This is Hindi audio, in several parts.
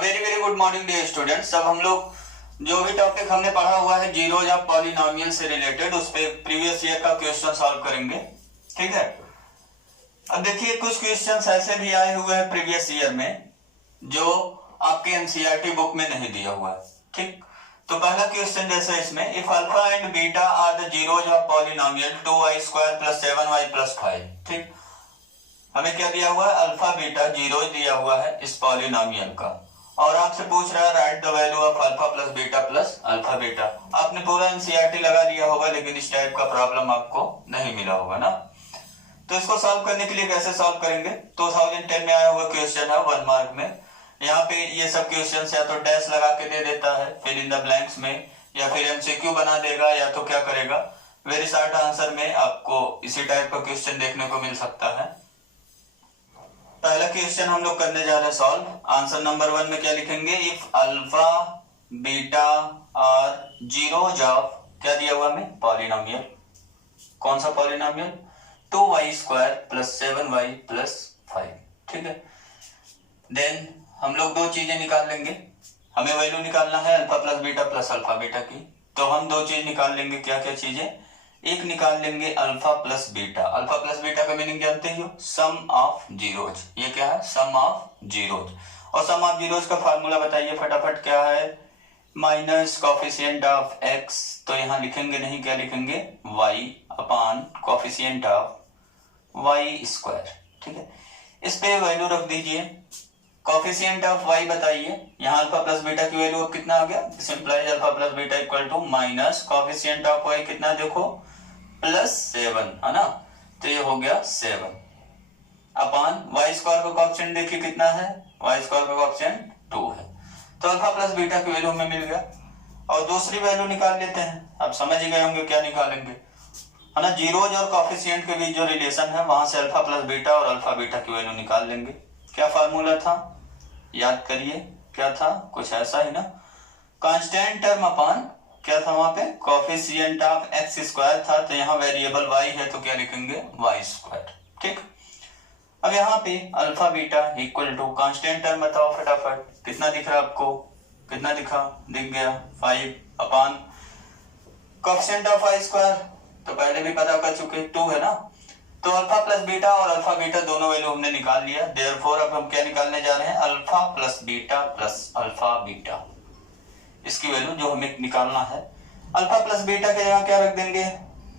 Very very good morning dear students. अब हम लोग जो भी टॉपिक हमने पढ़ा हुआ है जीरो या पॉलिनोमियल से रिलेटेड, उस पे प्रीवियस ईयर का क्वेश्चन सॉल्व करेंगे। ठीक है, अब देखिए कुछ क्वेश्चंस ऐसे भी आए हुए हैं प्रीवियस ईयर में जो आपके एनसीईआरटी बुक में नहीं दिया हुआ है। ठीक, तो पहला क्वेश्चन जैसे इसमें, if alpha and beta are the zeros of polynomial 2y² + 7y + 5। ठीक, हमें क्या दिया हुआ है, अल्फा बीटा जीरो दिया हुआ है इस पॉलिनोमियल का, और आपसे पूछ रहा है right the value of alpha plus beta plus alpha beta. आपने पूरा एनसीईआरटी लगा दिया होगा लेकिन इस टाइप का प्रॉब्लम आपको नहीं मिला होगा ना। तो इसको सॉल्व करने के लिए कैसे सॉल्व करेंगे, 2010 में आया हुआ क्वेश्चन है 1 मार्क में। यहाँ पे ये सब क्वेश्चन या तो डैश लगा के दे देता है फिल इन द ब्लैंक्स में, या फिर एमसीक्यू बना देगा, या तो क्या करेगा वेरी शॉर्ट आंसर में आपको इसी टाइप का क्वेश्चन देखने को मिल सकता है। पहला क्वेश्चन हम लोग करने जा रहे हैं सॉल्व। आंसर नंबर 1 में क्या लिखेंगे, if alpha beta are zeros of, क्या दिया हुआ हमें, पॉलिनोमियल। कौन सा पॉलिनोमियल, 2y² + 7y + 5। ठीक है, देन हम लोग दो चीजें निकाल लेंगे। हमें वैल्यू निकालना है alpha plus beta plus alpha beta की, तो हम दो चीज निकाल लेंगे। क्या क्या चीजें, एक निकाल लेंगे alpha plus beta. Alpha plus beta का मीनिंग जानते ही हो, सम ऑफ जीरोज। ये क्या है, सम ऑफ जीरोज। और सम ऑफ जीरोज का फार्मूला बताइए फटाफट, क्या है, माइनस कॉफिशिएंट ऑफ एक्स। तो यहां लिखेंगे नहीं, क्या लिखेंगे, y upon coefficient of y²। ठीक है, इस पे वैल्यू रख दीजिए। कॉफिशिएंट ऑफ y बताइए, यहाँ अल्फा प्लस बीटा की वैल्यू अब कितना आ गया, simplify alpha plus beta equal to minus coefficient of y कितना, देखो +7 है ना, तो ये हो गया 7 अपान y² का कोएफिशिएंट देखिए कितना है, y² का कोएफिशिएंट 2 है। तो अल्फा प्लस बीटा की वैल्यू हमें मिल गया। और दूसरी वैल्यू निकाल लेते हैं। आप समझ ही गए होंगे क्या निकालेंगे, है ना। जीरोज और कॉफिशिएंट के बीच जो रिलेशन है वहां से अल्फा प्लस बीटा और अल्फा बीटा की वैल्यू निकाल लेंगे। क्या फार्मूला था, याद करिए, क्या था, कुछ ऐसा ही ना, कांस्टेंट टर्म अपान क्या था वहां पे, कॉफिशिएंट ऑफ x² था, तो यहाँ वेरिएबल y है तो क्या लिखेंगे, y²। ठीक, अब यहाँ पे alpha beta equal to constant term बताओ फटाफट, कितना दिख रहा आपको, कितना दिखा, दिख गया 5 अपान कॉफिशिएंट ऑफ y², तो पहले भी पता कर चुके 2 है ना। तो अल्फा प्लस बीटा और अल्फा बीटा दोनों वैल्यू हमने निकाल लिया। देयरफॉर अब हम क्या निकालने जा रहे हैं, alpha plus beta plus alpha beta, इसकी वैल्यू जो हमें निकालना है। अल्फा प्लस बीटा के जगह क्या रख देंगे,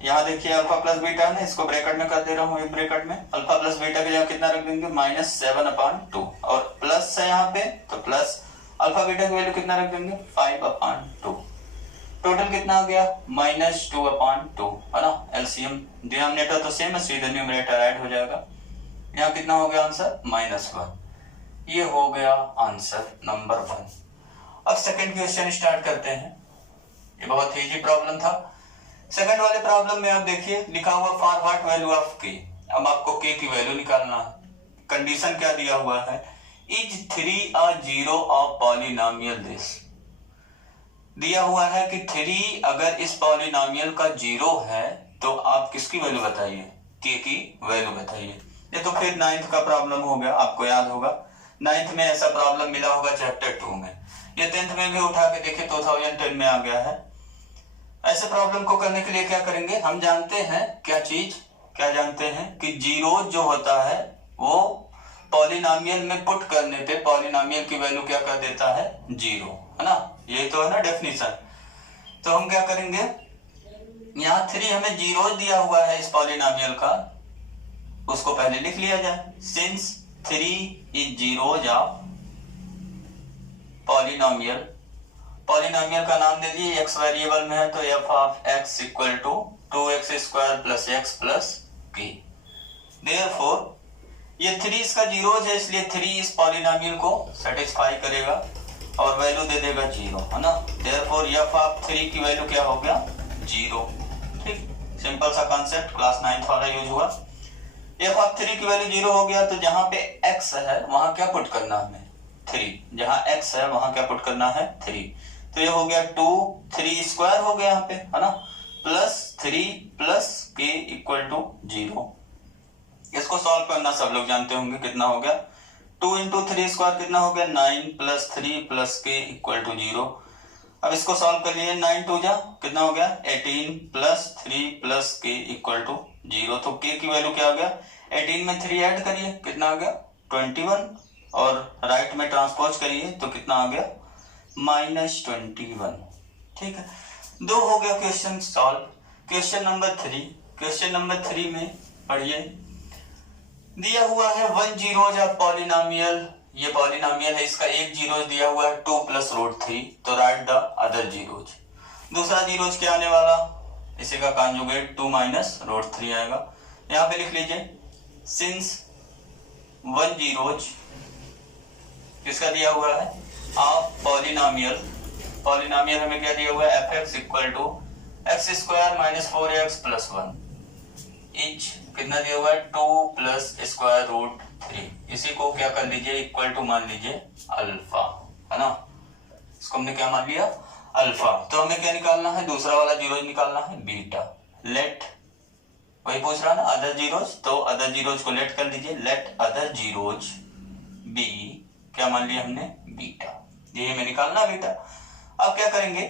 यहाँ देखिए अल्फा प्लस बीटा है ना, इसको ब्रैकेट में कर दे रहा हूँ, एक ब्रैकेट में अल्फा प्लस बीटा के जगह कितना रख देंगे, -7/2, और प्लस है यहाँ पे तो प्लस अल्फा बीटा की वैल्यू कितना रख देंगे, 5/2। टोटल कितना आ गया, -2/2 है ना। एलसीएम डिनोमिनेटर तो सेम है, सीधे न्यूमरेटर ऐड हो जाएगा। यहाँ कितना हो गया आंसर, -1। ये हो गया आंसर नंबर 1। अब सेकंड क्वेश्चन स्टार्ट करते हैं। ये बहुत इजी प्रॉब्लम था। सेकंड वाले प्रॉब्लम में आप देखिए लिखा हुआ for what value of k। अब आपको k की वैल्यू निकालना है। कंडीशन क्या दिया हुआ है, is 3 a zero of polynomial this. दिया हुआ है कि 3 अगर इस पॉलिनोमियल का जीरो है तो आप किसकी वैल्यू बताइए, k की वैल्यू बताइए। ये तो फिर 9th का प्रॉब्लम हो गया, आपको याद होगा 9th में ऐसा प्रॉब्लम मिला होगा चैप्टर 2 में। ये 10th में भी उठा के देखे 2010 में आ गया है। ऐसे प्रॉब्लम को करने के लिए क्या करेंगे, हम जानते हैं क्या चीज, क्या जानते हैं कि जीरो जो होता है वो पॉलिनोमियल में पुट करने पे पॉलिनोमियल की वैल्यू क्या कर देता है, 0, है ना। ये तो है ना डेफिनेशन। तो हम क्या करेंगे, यहाँ 3 हमें जीरो दिया हुआ है इस पॉलिनोमियल का, उसको पहले लिख लिया जाए। Since 3 is zeros of polynomial, polynomial का नाम दे दिए, x वेरिएबल में है तो f of x equal to 2x² + x + k। Therefore ये 3 इसका जीरोज है, इसलिए 3 इस पॉलिनोमियल को सेटिस्फाई करेगा और वैल्यू दे देगा 0, है ना। देयरफॉर f ऑफ 3 की वैल्यू क्या हो गया, 0। ठीक, सिंपल सा कॉन्सेप्ट, क्लास 9th वाला यूज हुआ। f ऑफ 3 की वैल्यू 0 हो गया तो जहां पे x है वहां क्या पुट करना है हमें, 3। जहां x है वहां क्या पुट करना है, 3। तो ये हो गया 2, 3² हो गया यहाँ पे, है ना, +3 + k इक्वल टू 0। इसको सॉल्व करना सब लोग जानते होंगे, कितना हो गया, 2 इंटू 3 स्क्वायर कितना हो गया 9 प्लस 3 प्लस के इक्वल टू 0। अब इसको सॉल्व कर लिए 9 टू जा कितना हो गया 18 प्लस 3 प्लस के इक्वल टू 0। तो के की वैल्यू क्या आ गया 18 में 3 ऐड करिए कितना आ गया 21 और राइट में ट्रांसपोज करिए तो कितना आ गया -21। ठीक है, दो हो गया क्वेश्चन सॉल्व। क्वेश्चन नंबर 3 में पढ़िए, दिया हुआ है 1 जीरोज ऑफ पॉलिनोमियल, ये पॉलिनोमियल है, इसका एक जीरोज दिया हुआ है 2 प्लस रूट 3, तो राइट द अदर जीरोज। दूसरा जीरोज क्या आने वाला, इसी का कॉन्जुगेट 2 माइनस रूट 3 आएगा। यहाँ पे लिख लीजिए सिंस 1 जीरोज किसका दिया हुआ है ऑफ पॉलिनोमियल हमें क्या दिया हुआ है fx equal to x square minus 4x plus 1 इच कितना दिया हुआ है 2 प्लस स्क्वायर रूट 3। इसी को क्या कर लीजिए इक्वल टू मान लीजिए अल्फा, है ना, इसको हमने क्या मान लिया अल्फा। तो हमें क्या निकालना है, दूसरा वाला जीरोज निकालना है बीटा। लेट वही पूछ रहा ना अदर जीरोज, तो अदर जीरोज को लेट कर लीजिए, लेट अदर जीरोज बी क्या मान लिया हमने बीटा, ये हमें निकालना बीटा। अब क्या करेंगे,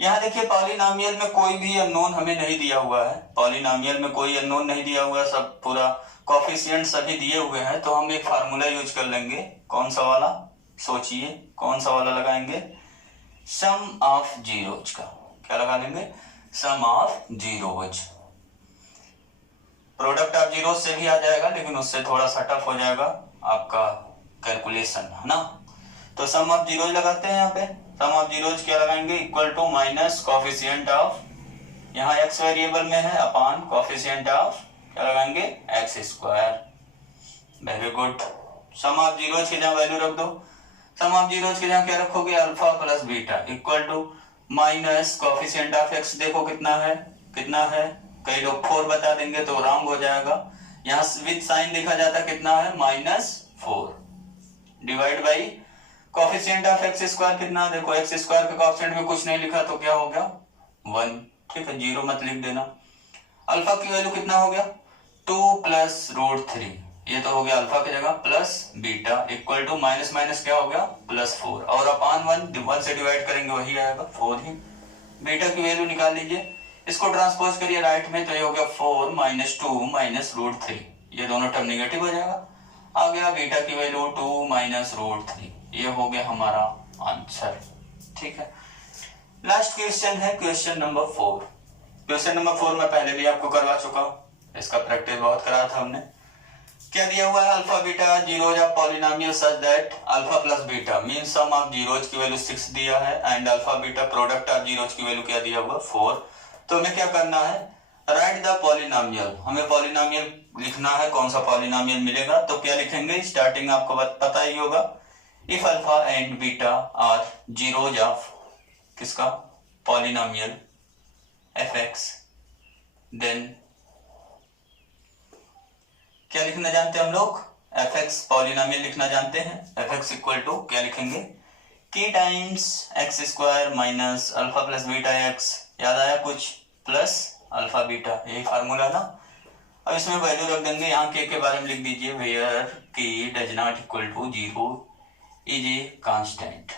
यहाँ देखिए पॉलिनोमियल में कोई भी अननोन हमें नहीं दिया हुआ है, पॉलिनोमियल में कोई अननोन नहीं दिया हुआ है, सब पूरा कोएफिशिएंट सभी दिए हुए हैं। तो हम एक फार्मूला यूज कर लेंगे, कौन सा वाला सोचिए, कौन सा वाला लगाएंगे, सम ऑफ जीरोज का। क्या लगा लेंगे, sum of zeros. Product of zeros से भी आ जाएगा लेकिन उससे थोड़ा सा टफ हो जाएगा आपका कैलकुलेशन, है ना। तो सम ऑफ जीरोज लगाते हैं, यहाँ पे सम ऑफ जीरोज क्या लगाएंगे equal to minus coefficient of, यहाँ x वेरिएबल में है, अपॉन कोएफिशिएंट ऑफ क्या लगाएंगे x square. Very good. Sum of zeros के जहाँ वैल्यू रख दो, सम ऑफ जीरोज के जहाँ क्या रखोगे alpha plus beta equal to minus coefficient of x, देखो कितना है, कई लोग 4 बता देंगे तो रॉन्ग हो जाएगा, यहाँ विद साइन देखा जाता कितना है -4 divide by coefficient of x square कितना, देखो एक्स स्क्वायर के कोएफिशिएंट में कुछ नहीं लिखा तो क्या हो गया 1, ठीक है, 0 मत लिख देना। अल्फा की वैल्यू कितना हो गया 2 प्लस रूट 3, ये तो हो गया अल्फा की जगह, plus beta equal to minus minus क्या हो गया +4 और अपॉन 1 से डिवाइड करेंगे वही आएगा 4 ही। बीटा की वैल्यू निकाल लीजिए, इसको ट्रांसपोज करिए राइट में, तो ये हो गया 4 - 2 माइनस रूट 3, ये दोनों टर्म नेगेटिव हो जाएगा, आ गया बीटा की वैल्यू 2 माइनस रूट 3, ये हो गया हमारा आंसर। ठीक है, लास्ट क्वेश्चन है क्वेश्चन नंबर 4। क्वेश्चन नंबर 4 मैं पहले भी आपको करवा चुका हूँ, इसका प्रैक्टिस बहुत करा था हमने। क्या दिया हुआ है alpha beta zeros of polynomial such that alpha plus beta mean sum of zeros की वैल्यू 6 दिया है and alpha beta product of zeros की वैल्यू क्या दिया हुआ 4। तो हमें क्या करना है, राइट द पॉलिनोमियल, हमें पॉलिनोमियल लिखना है, कौन सा पॉलिनोमियल मिलेगा तो क्या लिखेंगे, स्टार्टिंग आपको पता ही होगा, if alpha and beta are zeros of किसका पॉलिनोमियल fx देन क्या लिखना जानते हैं हम लोग, fx पॉलिनोमियल लिखना जानते हैं, fx इक्वल टू क्या लिखेंगे k times x square minus alpha plus beta x, याद आया कुछ, प्लस अल्फा बीटा, यही फार्मूला ना। अब इसमें वैल्यू रख देंगे, यहाँ k के बारे में लिख दीजिए where k does not equal to 0 is a constant,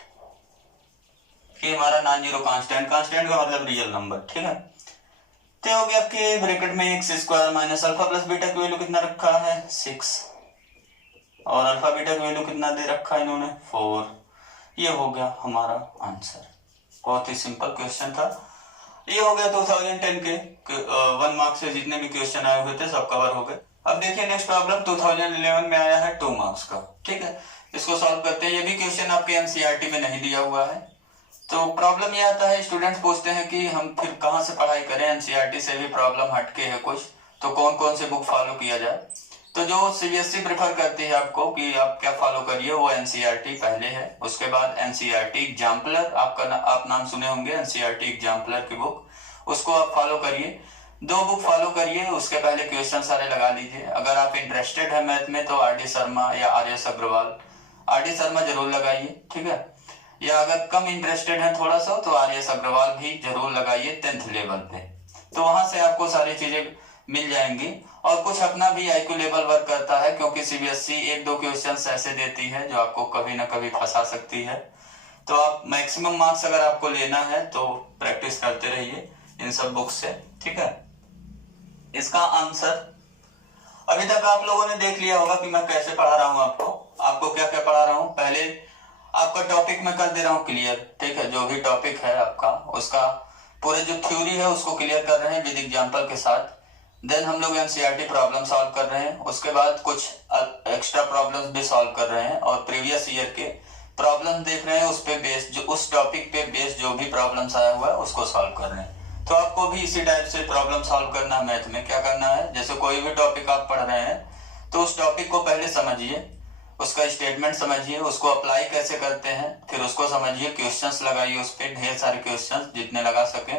k हमारा नॉन जीरो कांस्टेंट का मतलब रियल नंबर, ठीक है। तो हो गया के ब्रैकेट में x square minus alpha plus beta की वैल्यू कितना रखा है 6 और अल्फा बीटा की वैल्यू कितना दे रखा है इन्होंने 4, ये हो गया हमारा आंसर। बहुत ही सिंपल क्वेश्चन था, ये हो गया 2010 के 1 मार्क्स से जितने भी क्वेश्चन आए हुए थे सब कवर हो गए। अब देखिए नेक्स्ट प्रॉब्लम 2011 में आया है 2 मार्क्स का, ठीक है, इसको सॉल्व करते हैं। ये भी क्वेश्चन आपके एनसीईआरटी में नहीं दिया हुआ है। तो प्रॉब्लम ये आता है, स्टूडेंट्स पूछते हैं कि हम फिर कहाँ से पढ़ाई करें, एनसीईआरटी से भी प्रॉब्लम हटके है कुछ, तो कौन कौन से बुक फॉलो किया जाए। तो जो सीबीएसई प्रेफर करती है आपको कि आप क्या फॉलो करिए, वो एनसीईआरटी पहले है, उसके बाद एनसीईआरटी एग्जाम्पलर, आप नाम सुने होंगे एनसीईआरटी एग्जाम्पलर की बुक, उसको आप फॉलो करिए। 2 बुक फॉलो करिए, उसके पहले क्वेश्चन सारे लगा लीजिए। अगर आप इंटरेस्टेड है मैथ में तो आरडी शर्मा या आर्यस अग्रवाल, आरडी शर्मा जरूर लगाइए, ठीक है, या अगर कम इंटरेस्टेड है थोड़ा सा तो आर्यस अग्रवाल भी जरूर लगाइए 10th लेवल पे। तो वहां से आपको सारी चीजें मिल जाएंगी। और कुछ अपना भी IQ लेवल वर्क करता है, क्योंकि CBSE एक दो क्वेश्चंस ऐसे देती है जो आपको कभी ना कभी फंसा सकती है। तो आप मैक्सिमम मार्क्स अगर आपको लेना है तो प्रैक्टिस करते रहिए इन सब बुक से, ठीक है। इसका आंसर अभी तक आप लोगों ने देख लिया होगा कि मैं कैसे पढ़ा रहा हूं आपको क्या क्या पढ़ा रहा हूं। पहले आपका टॉपिक मैं कर दे रहा हूं क्लियर, ठीक है। जो भी टॉपिक है आपका उसका पूरे जो थ्योरी है उसको क्लियर कर रहे हैं विद एग्जांपल के साथ। देन हम लोग NCERT प्रॉब्लम सॉल्व कर रहे हैं, उसके बाद कुछ एक्स्ट्रा प्रॉब्लम्स भी सॉल्व कर रहे हैं और प्रीवियस ईयर के प्रॉब्लम देख रहे हैं, उस पे बेस्ड जो उस टॉपिक पे बेस्ड जो भी प्रॉब्लम्स आया हुआ है उसको सॉल्व कर रहे हैं। तो आपको भी इसी टाइप से प्रॉब्लम सॉल्व करना है। मैथ में क्या करना है, जैसे कोई भी टॉपिक आप पढ़ रहे हैं तो उस टॉपिक को पहले समझिए, उसका स्टेटमेंट समझिए, उसको अप्लाई कैसे करते हैं, फिर उसको समझिए, क्वेश्चंस लगाइए, उस पर ढेर सारे क्वेश्चंस जितने लगा सके।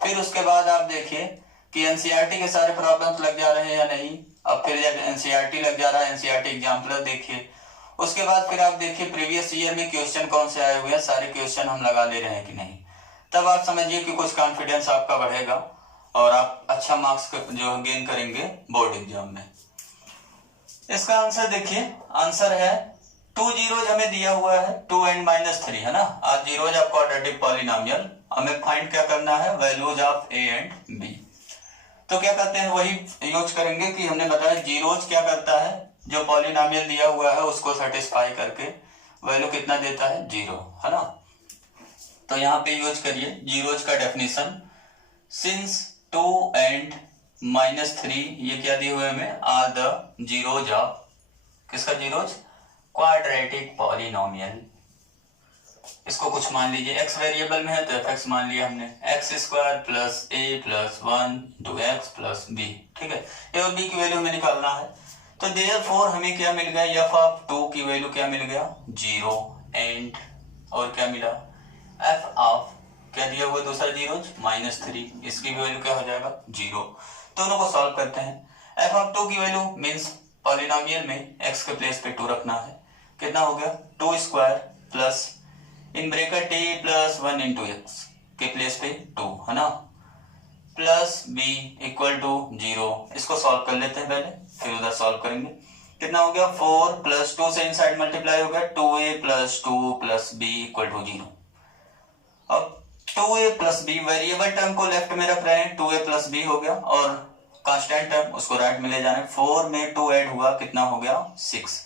फिर उसके बाद आप देखिए कि NCERT के सारे प्रॉब्लम्स लग जा रहे हैं या नहीं। अब फिर जब NCERT लग जा रहा है, NCERT एग्जाम्पलर देखिए। उसके बाद फिर आप देखिए प्रीवियस ईयर में क्वेश्चन कौन से आए हुए हैं, सारे क्वेश्चन हम लगा ले रहे हैं कि नहीं। तब आप समझिए कि कुछ कॉन्फिडेंस आपका बढ़ेगा और आप अच्छा मार्क्स जो गेन करेंगे बोर्ड एग्जाम में। इसका आंसर देखिए, आंसर है 2 जीरोज हमें दिया हुआ है, 2 and -3 है ना। आज जीरोज आपको क्वाड्रेटिक पॉलिनोमियल, हमें फाइंड क्या करना है, values of A and B। तो क्या करते हैं, वही यूज करेंगे कि हमने बताया जीरोज क्या करता है, जो पॉलिनोमियल दिया हुआ है उसको सेटिस्फाई करके वैल्यू कितना देता है, 0, है ना। तो यहाँ पे यूज करिए जीरोज का डेफिनेशन, सिंस 2 and -3 ये क्या दिए हुए हमें, आर द जीरोज ऑफ, किसका जीरोज, क्वाड्रेटिक पॉलिनोमियल। इसको कुछ मान लीजिए, x वेरिएबल में है तो fx मान लिया हमने, x² plus a plus 1 to x plus b, ठीक है। a और b की वैल्यू हमें निकालना है। तो देयरफॉर हमें क्या मिल गया, f ऑफ 2 की वैल्यू क्या मिल गया, 0 एंड और क्या मिला, f ऑफ क्या दिया हुआ दूसरा जीरोज, -3, इसकी वैल्यू क्या हो जाएगा, 0। दोनों को सॉल्व करते हैं। f ऑफ 2 की वैल्यू मींस पॉलिनोमियल में x के प्लेस पे 2 रखना है, कितना हो गया, 2² plus in bracket a plus 1 into x के प्लेस पे 2, है ना, प्लस b इक्वल टू 0। इसको सॉल्व कर लेते हैं पहले, फिर उधर सॉल्व करेंगे। कितना हो गया, 4 प्लस 2 से इनसाइड मल्टीप्लाई हो गया, 2a plus 2 plus b equal to 0। अब 2a plus b variable term को लेफ्ट में रख रहे हैं, 2a प्लस b हो गया, और कांस्टेंट टर्म उसको राइट में ले जाना है। 4 में 2 ऐड हुआ, कितना हो गया, 6,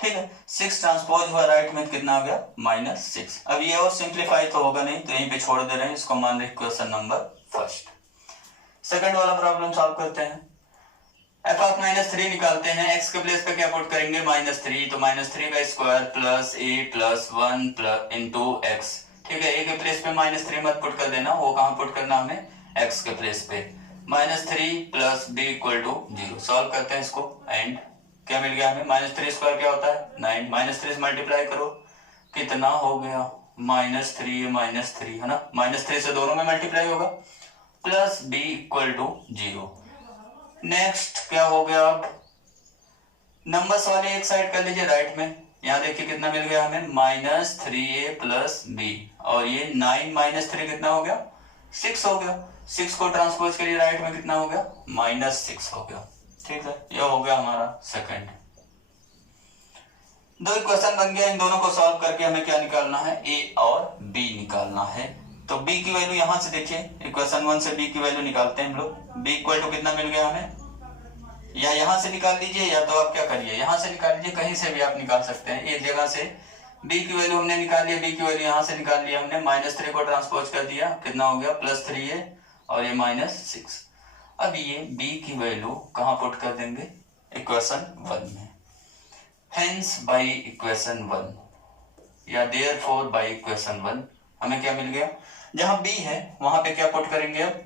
ठीक है। 6 ट्रांसपोज हुआ राइट में, कितना हो गया, -6। अब ये और सिंप्लीफाई तो होगा नहीं, तो यहीं पे छोड़ दे रहे हैं, इसको मान रहे क्वेश्चन नंबर फर्स्ट। सेकंड वाला प्रॉब्लम सॉल्व करते हैं। f ऑफ -3 निकालते हैं, x के प्लेस पे क्या पुट करेंगे, -3, तो -3 का square plus a plus 1 plus into x, ठीक है। a के प्लेस पे -3 मत पुट कर देना, वो कहाँ पुट करना हमें, x के प्लेस पे, -3 plus b equal to 0। Solve करते हैं इसको, एंड क्या मिल गया हमें, -3² क्या होता है, 9, -3 से मल्टीप्लाई करो, कितना हो गया, -3 है ना, -3 से दोनों में मल्टीप्लाई होगा, plus b equal to 0। Next क्या हो गया, अब नंबर्स वाले एक साइड कर लीजिए राइट में। यहाँ देखिए कितना मिल गया हमें, -3a प्लस b, और ये 9 -3 कितना हो गया, 6 हो गया। 6 को ट्रांसपोज करिए राइट में, कितना हो गया, -6 हो गया, ठीक है। ये हो गया हमारा सेकंड। दो इक्वेशन बन गया, इन दोनों को सॉल्व करके हमें क्या निकालना है, a और b निकालना है। तो b की वैल्यू यहां से देखिए, इक्वेशन 1 से b की वैल्यू निकालते हैं हम लोग। b इक्वल टू कितना मिल गया हमें, या यहां से निकाल लीजिए, या तो आप क्या करिए, यहां से निकाल लीजिए, कहीं से भी आप निकाल सकते हैं। एक जगह से b की वैल्यू हमने निकाल लिया, b की वैल्यू यहां से निकाल लिया हमने, -3 को ट्रांसपोज कर दिया, कितना हो गया, +3a, और ये -6। अब ये b की वैल्यू कहां पुट कर देंगे, इक्वेशन 1 में। हेंस बाय इक्वेशन 1 या देयरफॉर बाय इक्वेशन 1 हमें क्या मिल गया, जहां b है वहां पे क्या पुट करेंगे, अब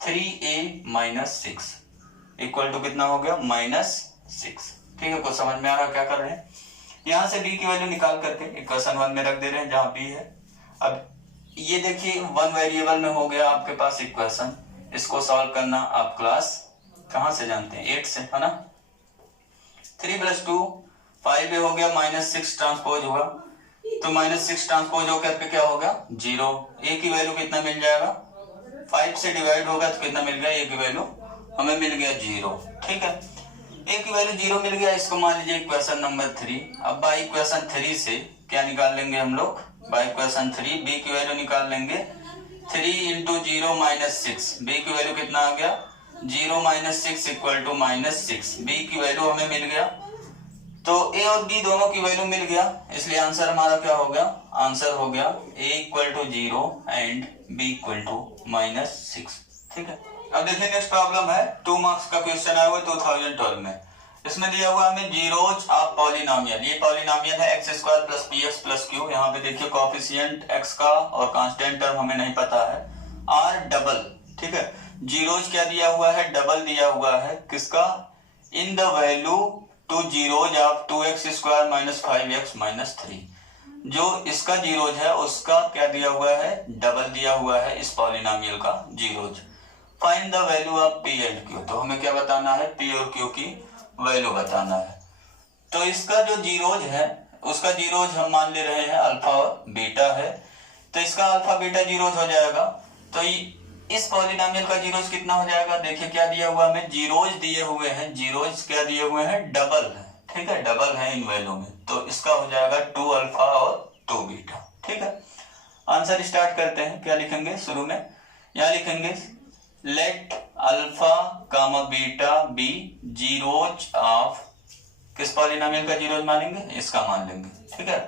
3a - 6 इक्वल टू कितना हो गया, -6, ठीक है। कुछ समझ में आ रहा क्या कर रहे हैं, यहां से b की वैल्यू निकाल करके इक्वेशन 1 में रख दे रहे हैं जहां b है। अब ये देखिए 1 वेरिएबल में हो गया आपके पास इक्वेशन, इसको सॉल्व करना आप क्लास कहां से जानते हैं, 8 से, है ना। 3 + 2 5 हो गया, -6 ट्रांसपोज हुआ, तो -6 ट्रांसपोज होकर के क्या होगा, 0। a की वैल्यू कितना मिल जाएगा, 5 से डिवाइड होगा तो कितना मिल गया, a की वैल्यू हमें मिल गया 0। ठीक है, ए की वैल्यू 0 मिल गया, इसको मान लीजिए इक्वेशन नंबर 3। अब बाई इक्वेशन 3 से क्या निकाल लेंगे हम लोग, बाई इक्वेशन 3 बी की वैल्यू निकाल लेंगे 3 इंटू 0 माइनस 6। बी की वैल्यू कितना आ गया 0 minus 6 equal to minus 6। B की वैल्यू हमें मिल गया, तो ए और बी दोनों की वैल्यू मिल गया, इसलिए आंसर हमारा क्या हो गया, आंसर हो गया A equal to 0 and B equal to minus 6। ठीक है, अब देखिए नेक्स्ट प्रॉब्लम है 2 मार्क्स का क्वेश्चन आया हुआ 2012 में। इसमें दिया हुआ हमें जीरोज ऑफ पॉलिनोमियल, ये पॉलिनोमियल है x square plus p x plus Q. यहाँ पे देखिए कोएफिशिएंट एक्स का और कांस्टेंट टर्म हमें नहीं पता है, आर डबल। ठीक है, जीरोज क्या दिया हुआ है, डबल दिया हुआ है किसका, in the value to zeros of 2x square minus 5x minus 3। जो इसका जीरोज है उसका क्या दिया हुआ है, डबल दिया हुआ है इस पॉलिनोमियल का zeros. Find the value of P and Q, तो हमें क्या बताना है, पी और क्यू की वैल्यू बताना है। तो इसका जो जीरोज है उसका जीरोज हम मान ले रहे हैं अल्फा और बीटा है, तो इसका अल्फा बीटा जीरोज हो जाएगा। तो इस पॉलिनोमियल का जीरोज कितना हो जाएगा, देखिए क्या दिया हुआ हमें, जीरोज दिए हुए हैं, जीरोज क्या दिए हुए हैं, डबल है। ठीक है, डबल है इन वैल्यू में, तो इसका हो जाएगा 2 अल्फा और 2 बीटा। ठीक है, आंसर स्टार्ट करते हैं। क्या लिखेंगे शुरू में, यहाँ लिखेंगे let alpha comma beta be zeros of, किस पॉलिनोमियल का जीरोज मानेंगे, इसका मान लेंगे। ठीक है,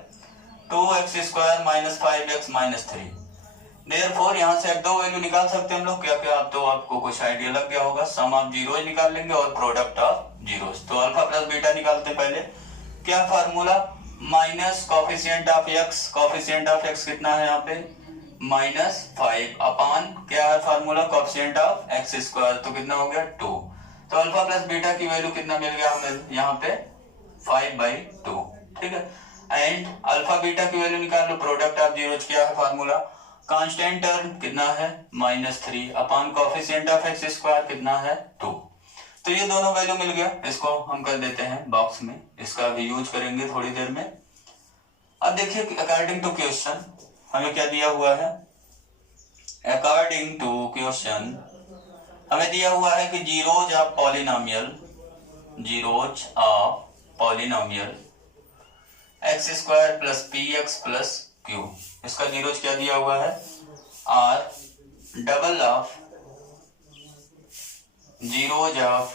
2x square minus 5x minus 3। Therefore यहाँ से दो वैल्यू निकाल सकते हैं हम लोग, क्या क्या, आप तो आपको कुछ आइडिया लग गया होगा। सम ऑफ जीरोज निकाल लेंगे और प्रोडक्ट ऑफ जीरोज। तो अल्फा प्लस बीटा निकालते पहले, क्या formula, minus coefficient of x, coefficient of x कितना है यहाँ पे माइनस 5 अपान क्या है formula, coefficient of x square, तो कितना हो गया 2। तो अल्फा प्लस बीटा की वैल्यू कितना मिल गया हमें यहाँ पे 5/2। ठीक है, एंड अल्फा बीटा की वैल्यू निकाल लो, प्रोडक्ट ऑफ जीरोज क्या है फार्मूला, कांस्टेंट टर्म कितना है -3 अपान कोएफिशिएंट ऑफ x स्क्वायर कितना है 2। तो ये दोनों वैल्यू मिल गया, इसको हम कर देते हैं बॉक्स में, इसका भी यूज करेंगे थोड़ी देर में। अब देखिए अकॉर्डिंग टू क्वेश्चन हमें क्या दिया हुआ है, अकॉर्डिंग टू क्वेश्चन हमें दिया हुआ है कि zeros of polynomial, zeros of polynomial x square plus p x plus q, इसका जीरोज क्या दिया हुआ है, are double of zeros of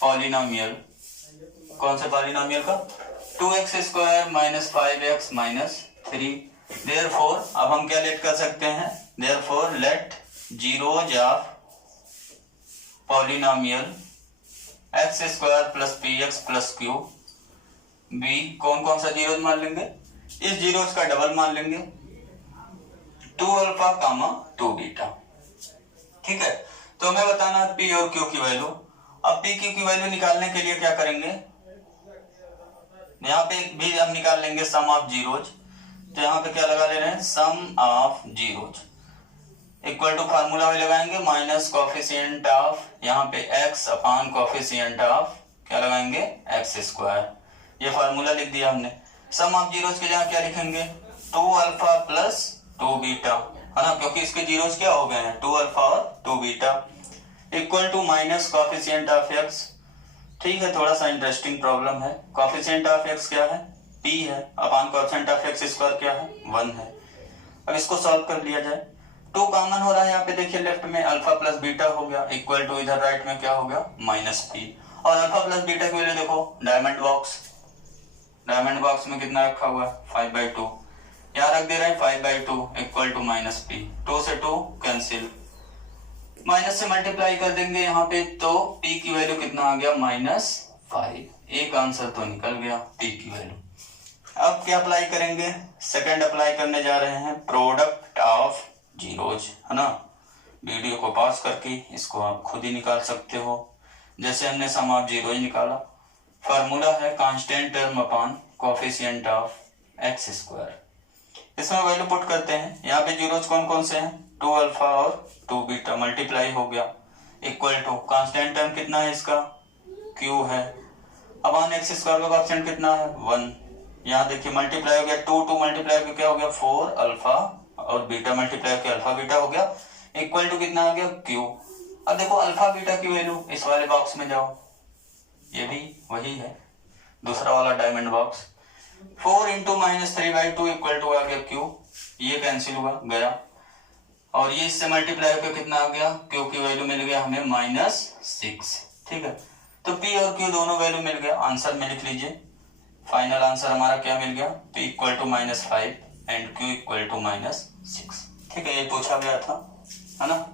polynomial, कौन से पॉलिनोमियल का, 2x square minus 5x minus 3। Therefore अब हम क्या लेट कर सकते हैं, therefore let zeros of polynomial x square plus p x plus q be, कौन कौन सा जीरोज मान लेंगे, इस जीरोज का डबल मान लेंगे 2 अल्फा कामा 2 बीटा। ठीक है, तो हमें बताना है पी और क्यू की वैल्यू। अब पी क्यू की वैल्यू निकालने के लिए क्या करेंगे, यहाँ पे भी हम निकाल लेंगे सम ऑफ जीरोज। तो यहाँ पे क्या लगा ले रहे हैं, sum of zeros equal to formula में लगाएंगे माइनस कोएफिशिएंट ऑफ, यहाँ पे x अपान कोएफिशिएंट ऑफ क्या लगाएंगे एक्स स्क्वायर, ये फार्मूला लिख दिया हमने। सम ऑफ जीरोज के जगह क्या लिखेंगे, 2 अल्फा प्लस 2 बीटा, है ना, क्योंकि इसके जीरोज क्या हो गए हैं 2 अल्फा और 2 beta, equal to minus coefficient of x। ठीक है, थोड़ा सा इंटरेस्टिंग प्रॉब्लम है। कोएफिशिएंट ऑफ x क्या है, p है, upon coefficient of x square क्या है 1 है। अब इसको सॉल्व कर लिया जाए, 2 कॉमन हो रहा है यहाँ पे, देखिए लेफ्ट में अल्फा प्लस बीटा हो गया, इक्वल टू इधर राइट में क्या हो गया -p, और अल्फा प्लस बीटा की वैल्यू देखो डायमंड बॉक्स, डायमंड बॉक्स में कितना रखा हुआ है 5/2, यहाँ रख दे रहे हैं 5/2 इक्वल टू -p, 2 से 2 कैंसिल, माइनस से मल्टीप्लाई कर देंगे यहाँ पे, तो p की वैल्यू कितना आ गया -5। एक आंसर तो निकल गया p की वैल्यू। अब क्या अप्लाई करेंगे, सेकंड अप्लाई करने जा रहे हैं, प्रोडक्ट ऑफ जीरोज, है ना। वीडियो को पॉज करके इसको आप खुद ही निकाल सकते हो, जैसे हमने सम ऑफ जीरोज निकाला। फार्मूला है constant term upon coefficient of x square, इसमें वैल्यू पुट करते हैं। यहाँ पे जीरोज कौन कौन से हैं, 2 अल्फा और 2 बीटा, मल्टीप्लाई हो गया, इक्वल टू कांस्टेंट टर्म कितना है इसका q है, अपॉन एक्स स्क्वायर का कोएफिशिएंट कितना है 1, यहाँ देखिए मल्टीप्लाई हो गया, 2 मल्टीप्लाई हो गया क्या हो गया 4 अल्फा और बीटा मल्टीप्लाई होकर अल्फा बीटा हो गया, इक्वल टू कितना आ गया q। अब देखो अल्फा बीटा की वैल्यू, इस वाले बॉक्स में जाओ, ये भी वही है, दूसरा वाला diamond box. 4 into -3/2 equal to आ गया क्यू, ये कैंसिल हुआ गया, और ये इससे मल्टीप्लाई होकर कितना आ गया, क्यू की वैल्यू मिल गया हमें -6। ठीक है, तो पी और क्यू दोनों वैल्यू मिल गया। आंसर में लिख लीजिए, फाइनल आंसर हमारा क्या मिल गया, p equal to -5 and q equal to -6। ठीक है, ये पूछा गया था, है ना।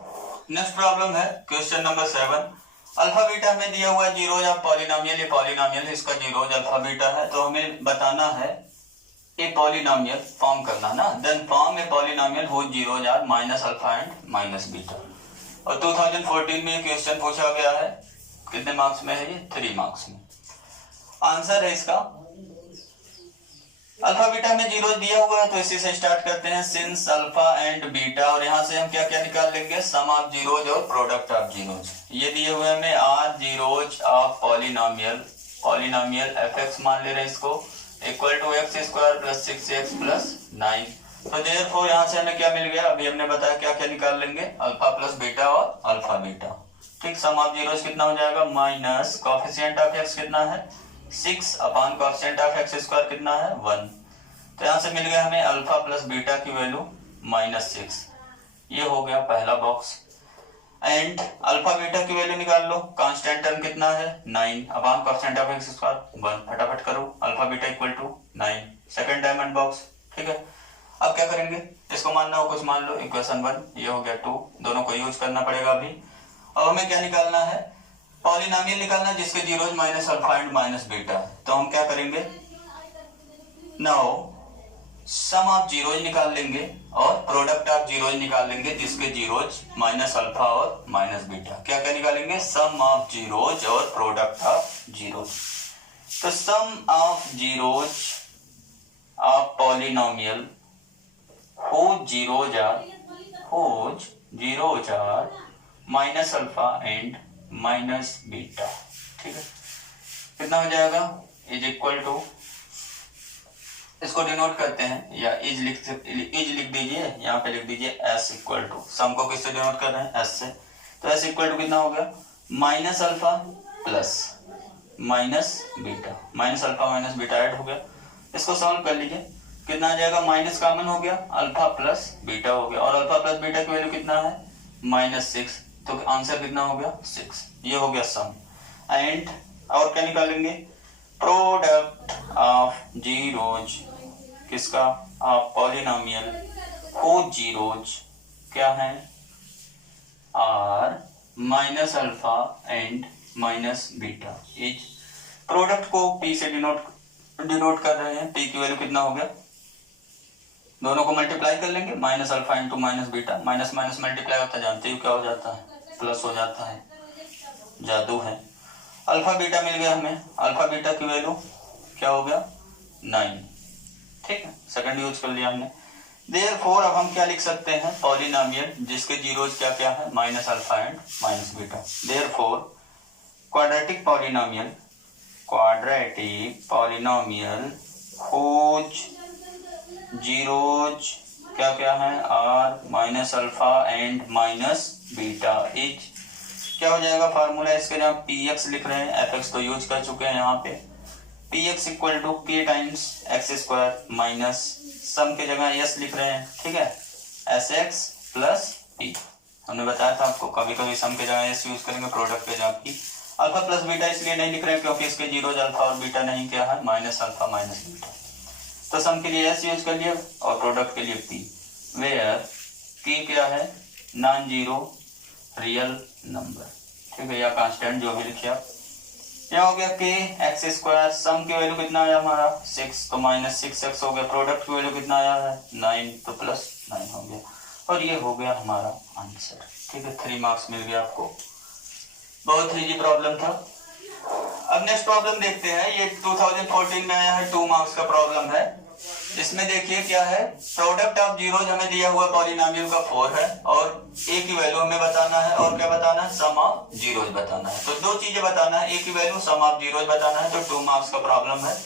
नेक्स्ट प्रॉब्लम है क्वेश्चन नंबर 7। अल्फा बीटा हमें दिया हुआ है जीरोज ऑफ पॉलिनोमियल, ये पॉलिनोमियल इसका जीरोज अल्फा बीटा है, तो हमें बताना है ए पॉलिनोमियल फॉर्म करना ना, then form a polynomial whose zeros are minus alpha and minus beta. और 2014 में क्वेश्चन पूछा गया है, कितने मार्क्स में है ये, 3 मार्क्स में। आंसर है इसका, अल्फा बीटा में जीरो दिया हुआ है तो इसी से स्टार्ट करते हैं, सिंस अल्फा एंड बीटा, और यहाँ से हम क्या क्या निकाल लेंगे, सम ऑफ जीरोज और प्रोडक्ट ऑफ जीरोज। ये दिए हुए हमें are zeros of polynomial, polynomial f x मान ले रहे हैं इसको, equal to x square plus 6x plus 9। तो देयरफॉर यहाँ से हमें क्या मिल गया, अभी हमने बताया क्या क्या निकाल लेंगे, अल्फा प्लस बीटा और अल्फा बीटा। ठीक, सम ऑफ जीरोज कितना हो जाएगा, माइनस कोएफिशिएंट ऑफ एक्स कितना है 6 upon coefficient of x square कितना है 1। तो यहाँ से मिल गया हमें अल्फा प्लस बीटा की वैल्यू -6, ये हो गया पहला बॉक्स। एंड अल्फा बीटा की वैल्यू निकाल लो, कांस्टेंट टर्म कितना है 9 upon coefficient of x square 1, फटाफट करो, alpha beta equal to 9, second diamond box. ठीक है, अब क्या करेंगे, इसको मानना हो कुछ मान लो, इक्वेशन 1 ये हो गया 2, दोनों को यूज करना पड़ेगा अभी। अब हमें क्या निकालना है, पॉलिनोमियल निकालना जिसके zeros minus alpha and minus beta है। तो हम क्या करेंगे, नाउ सम ऑफ जीरोज निकाल लेंगे और प्रोडक्ट ऑफ जीरोज निकाल लेंगे जिसके जीरोज माइनस अल्फा और माइनस बीटा। क्या क्या निकालेंगे, सम ऑफ जीरोज और प्रोडक्ट ऑफ जीरोज। तो sum of zeros of polynomial whose zeros are minus alpha and minus beta. ठीक है, कितना हो जाएगा, इज इक्वल टू, इसको डिनोट करते हैं, या इज लिख दीजिए, यहाँ पे लिख दीजिए एस इक्वल टू, सम को किससे डिनोट कर रहे हैं, एस से। तो एस इक्वल टू कितना हो गया, minus alpha plus minus beta, minus alpha minus beta add हो गया। इसको सॉल्व कर लीजिए, कितना आ जाएगा, माइनस कॉमन हो गया, अल्फा प्लस बीटा हो गया, और अल्फा प्लस बीटा की वैल्यू कितना है -6, तो आंसर कितना हो गया 6, ये हो गया सम। एंड और क्या निकालेंगे, प्रोडक्ट ऑफ जीरोज, किसका, ऑफ पॉलिनोमियल whose जीरोज क्या है, are minus alpha and minus beta. Is product को पी से डिनोट कर रहे हैं, पी की वैल्यू कितना हो गया, दोनों को मल्टीप्लाई कर लेंगे, minus alpha into minus beta, minus minus multiply होता है, जानते हो क्या हो जाता है, प्लस हो जाता है, जादू है। अल्फा बीटा मिल गया हमें, अल्फा बीटा की वैल्यू क्या हो गया 9। ठीक है, सेकंड यूज कर लिया हमने। देयरफॉर अब हम क्या लिख सकते हैं, पॉलिनोमियल जिसके जीरोज क्या क्या है, minus alpha and minus beta. Therefore quadratic polynomial whose zeros क्या क्या है, are minus alpha and minus beta is, क्या हो जाएगा फार्मूला, इसके जहाँ पी एक्स लिख रहे हैं, एफ एक्स तो यूज कर चुके हैं यहाँ पे, p x equal to p times x square minus sum के जगह एस लिख रहे हैं। ठीक है, एस एक्स प्लस पी, हमने बताया था आपको कभी कभी सम के जगह एस यूज करेंगे, प्रोडक्ट के जगह पी। अल्फा प्लस बीटा इसलिए नहीं लिख रहे हैं क्योंकि इसके जीरोज अल्फा और बीटा नहीं क्या है, माइनस अल्फा माइनस बीटा। तो सम के लिए एस यूज कर लिया और प्रोडक्ट के लिए पी, वेयर पी क्या है, नॉन जीरो रियल नंबर। ठीक है, या कांस्टेंट जो भी लिखे आप। क्या हो गया, के एक्स स्क्वायर, सम की वैल्यू कितना आया हमारा 6, तो -6x हो गया, प्रोडक्ट की वैल्यू कितना आया है 9, तो +9 हो गया, और ये हो गया हमारा आंसर। ठीक है, 3 मार्क्स मिल गया आपको, बहुत इजी प्रॉब्लम था। अब नेक्स्ट प्रॉब्लम देखते हैं, ये 2014 में आया है, 2 मार्क्स का प्रॉब्लम है। इसमें देखिए क्या है, प्रोडक्ट ऑफ जीरोज हमें दिया हुआ पॉलिनोमियल का 4 है, और ए की वैल्यू हमें बताना है, और क्या बताना है, सम ऑफ जीरोज बताना है। तो 2 चीजें बताना है, ए की वैल्यू, सम ऑफ जीरोज बताना है, तो 2 मार्क्स का प्रॉब्लम है।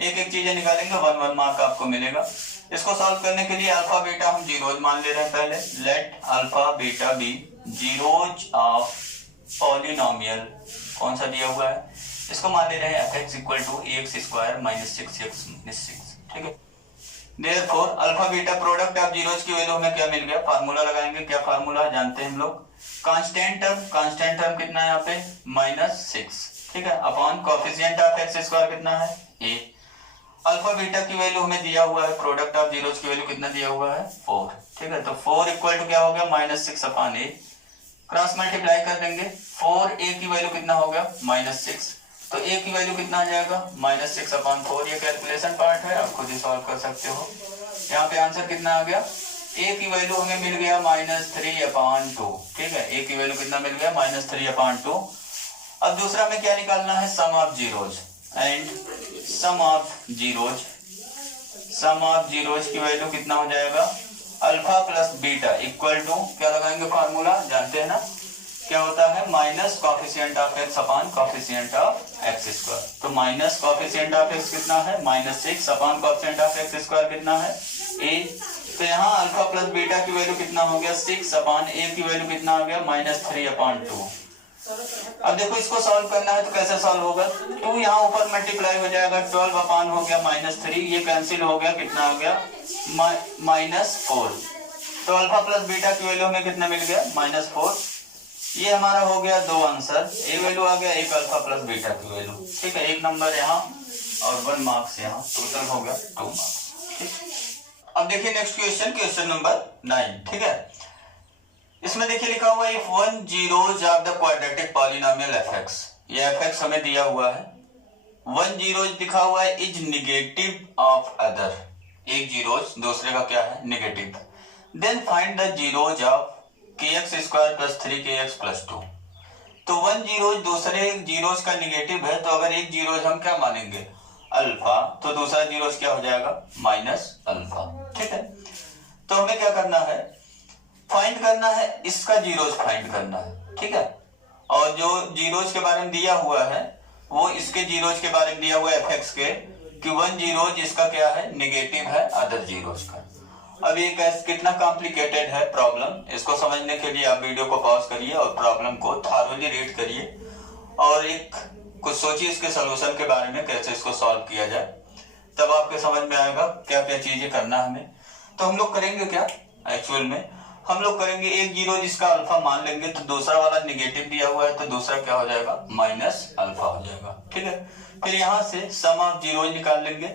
एक एक चीजें निकालेंगे, 1 मार्क आपको मिलेगा। इसको सॉल्व करने के लिए अल्फा बीटा हम जीरोज मान ले रहे हैं पहले, let alpha beta be zeros of polynomial कौन सा दिया हुआ है, इसको मान ले रहे हैं fx equal to ax square minus 6x minus 6, ठीक है। Therefore alpha beta product of zeros की वैल्यू हमें क्या मिल गया, फार्मूला लगाएंगे, क्या फार्मूला जानते हैं हम लोग, कांस्टेंट टर्म कितना है यहाँ पे -6, ठीक है, upon coefficient of x square कितना है a। अल्फा बीटा की वैल्यू हमें दिया हुआ है, प्रोडक्ट ऑफ जीरोज की वैल्यू कितना दिया हुआ है 4, ठीक है। तो 4 इक्वल टू क्या हो गया -6 अपॉन a, क्रॉस मल्टीप्लाई कर देंगे, 4a की वैल्यू कितना हो गया -6, तो a की वैल्यू कितना आ जाएगा -6 अपॉन 4, ये कैलकुलेशन पार्ट है, आप खुद ही सॉल्व कर सकते हो। यहाँ पे आंसर कितना आ गया, a की वैल्यू हमें मिल गया -3 अपॉन 2, ठीक है, a की वैल्यू कितना मिल गया -3 अपॉन 2। अब दूसरा में क्या निकालना है, sum of zeros, and sum of zeros की वैल्यू कितना हो जाएगा, alpha plus beta equal to क्या लगाएंगे, फार्मूला जानते हैं ना, क्या होता है minus coefficient of x upon coefficient of x square. तो माइनस कोएफिशिएंट ऑफ एक्स कितना है -6 upon coefficient of x square कितना है a। तो यहाँ अल्फा प्लस बीटा की वैल्यू कितना हो गया 6 अपॉन a की वैल्यू कितना आ गया -3 अपॉन 2। अब देखो इसको सॉल्व करना है तो कैसे सॉल्व होगा, 2 यहाँ ऊपर मल्टीप्लाई हो जाएगा, 12 अपॉन हो गया -3, ये कैंसिल हो गया, कितना हो गया -4। तो अल्फा प्लस बीटा की वैल्यू हमें कितना मिल गया -4। ये हमारा हो गया 2 आंसर, ए वैल्यू आ गया, एक अल्फा प्लस बीटा की वैल्यू, ठीक है, 1 नंबर यहाँ और 1 मार्क्स यहाँ, टोटल हो गया 2 मार्क्स, ठीक। अब देखिए नेक्स्ट क्वेश्चन नंबर 9, ठीक है। इसमें देखिए लिखा हुआ है if 1 zeros of the quadratic polynomial fx, ये fx हमें दिया हुआ है, 1 जीरोज दिखा हुआ है इज नेगेटिव ऑफ अदर, एक जीरोज दूसरे का क्या है negative, then find the zeros of kx square plus 3kx plus 2। तो 1 जीरोज दूसरे जीरोज का निगेटिव है, तो अगर एक जीरोज हम क्या मानेंगे अल्फा, तो दूसरा जीरोज क्या हो जाएगा माइनस अल्फा, ठीक है। तो हमें क्या करना है, फाइंड करना है, इसका जीरोज फाइंड करना है, ठीक है। और जो जीरोज के बारे में दिया हुआ है वो इसके जीरोज के बारे में दिया हुआ है fx के, कि 1 जीरोज इसका क्या है नेगेटिव है अदर जीरोज का। अब ये कितना कॉम्प्लिकेटेड है प्रॉब्लम, इसको समझने के लिए आप वीडियो को पॉज करिए और प्रॉब्लम को थारोली रीड करिए और एक कुछ सोचिए इसके सॉल्यूशन के बारे में, कैसे इसको सॉल्व किया जाए, तब आपके समझ में आएगा क्या क्या चीजें करना हमें। तो हम लोग करेंगे क्या, एक्चुअल में हम लोग करेंगे एक जीरो जिसका अल्फा मान लेंगे, तो दूसरा वाला निगेटिव दिया हुआ है, तो दूसरा क्या हो जाएगा माइनस अल्फा हो जाएगा, ठीक है। फिर यहाँ से सम ऑफ जीरोज निकाल लेंगे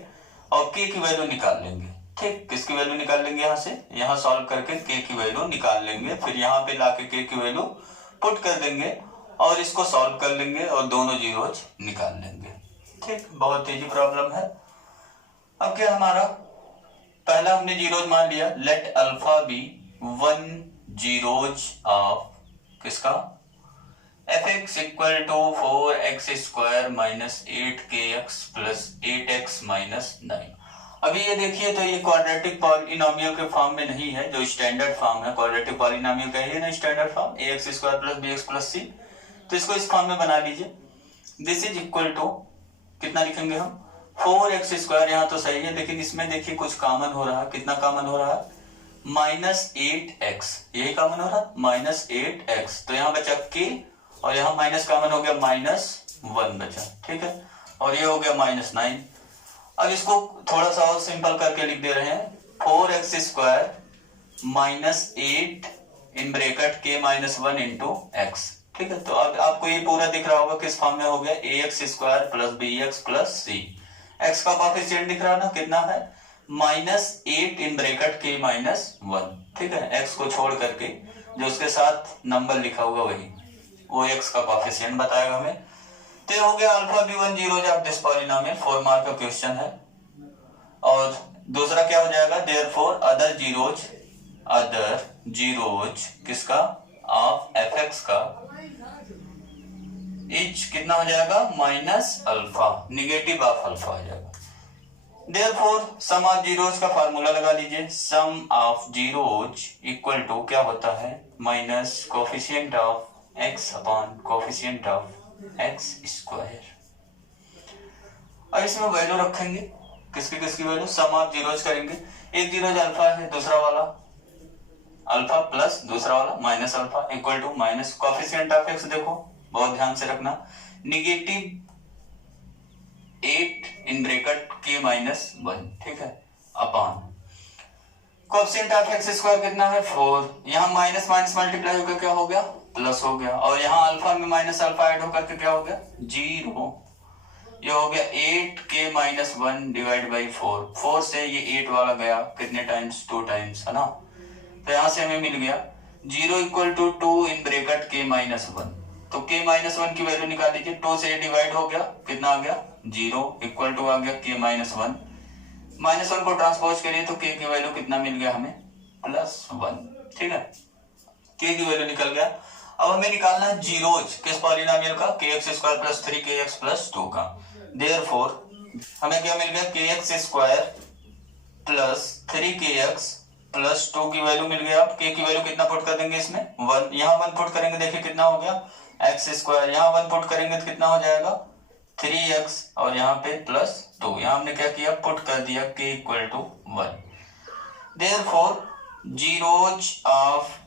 और k की वैल्यू निकाल लेंगे, ठीक, किसकी वैल्यू निकाल लेंगे, यहाँ से यहाँ सॉल्व करके k की वैल्यू निकाल लेंगे, फिर यहाँ पे लाके k की वैल्यू पुट कर देंगे और इसको सॉल्व कर लेंगे और दोनों जीरोज निकाल लेंगे, ठीक, बहुत इजी प्रॉब्लम है। अब क्या हमारा पहला हमने जीरोज मान लिया, let alpha be 1 zeros of किसका fx equal to 4x square minus 8kx plus 8x minus 9। अभी ये देखिए तो ये क्वाड्रेटिक पॉलिनोमियल के फॉर्म में नहीं है, जो स्टैंडर्ड फॉर्म है क्वाड्रेटिक पॉलिनोमियल का ही ना standard form ax square plus bx plus c, तो इसको इस फॉर्म में बना लीजिए। दिस इज इक्वल टू कितना लिखेंगे हम 4x स्क्वायर, यहाँ तो सही है लेकिन इसमें देखिए कुछ कॉमन हो रहा है, कितना कॉमन हो रहा है -8x, यही कॉमन हो रहा है -8x, तो यहाँ बचा k और यहाँ माइनस कॉमन हो गया -1 बचा, ठीक है, और ये हो गया -9। अब इसको थोड़ा सा और सिंपल करके लिख दे रहे हैं 4x square minus 8 in bracket k minus 1 into x, ठीक है। तो अब आपको ये पूरा दिख रहा होगा किस फॉर्म में हो गया ax square plus bx plus c, x का कोएफिशिएंट दिख रहा है ना कितना है -8 इन ब्रैकेट k माइनस 1, ठीक है, x को छोड़ करके जो उसके साथ नंबर लिखा हुआ वही वो x का कोएफिशिएंट बताएगा हमें। तो हो गया alpha be 1 zeros of this polynomial, 4 mark का क्वेश्चन है। और दूसरा क्या हो जाएगा, देयरफॉर अदर जीरोज किसका ऑफ fx का इज कितना हो जाएगा minus alpha, negative of alpha हो जाएगा। देयरफॉर सम ऑफ जीरोज का फार्मूला लगा लीजिए, sum of zeros equal to क्या होता है minus coefficient of x upon coefficient of x square. अब इसमें वैल्यू रखेंगे, किसकी किसकी वैल्यू, सम ऑफ जीरोज करेंगे, एक जीरोज अल्फा है दूसरा वाला अल्फा प्लस दूसरा वाला minus alpha equal to minus coefficient of x देखो बहुत ध्यान से रखना, निगेटिव 8 इन ब्रैकेट के माइनस 1, ठीक है, upon coefficient of x square कितना है 4, यहाँ माइनस माइनस मल्टीप्लाई होकर क्या हो गया प्लस हो गया, और यहाँ अल्फा में माइनस अल्फा ऐड होकर के क्या हो गया 0, ये हो गया 8 के माइनस 1 डिवाइड बाई 4, 4 से ये 8 वाला गया कितने टाइम्स 2 टाइम्स है ना, तो यहाँ से हमें मिल गया 0 इक्वल टू 2 इन ब्रैकेट के माइनस 1, तो के माइनस 1 की वैल्यू निकाल लीजिए, 2 से डिवाइड हो गया कितना आ गया 0 इक्वल टू आ गया के माइनस 1, माइनस 1 को ट्रांसपोज करिए तो के की वैल्यू कितना मिल गया हमें +1, ठीक है, के की वैल्यू निकल गया। अब हमें निकालना है जीरोज किस पॉलिनोमियल का, के x square plus 3kx plus 2 का, देयरफॉर हमें क्या मिल गया के x square plus 3kx plus 2 की वैल्यू मिल गया। अब के की वैल्यू कितना पुट कर देंगे इसमें 1, यहाँ 1 पुट करेंगे देखिए कितना हो गया एक्स स्क्वायर, यहाँ 1 पुट करेंगे तो कितना हो जाएगा 3x और यहाँ पे प्लस 2, यहाँ हमने क्या किया पुट कर दिया के equal to 1, therefore zeros of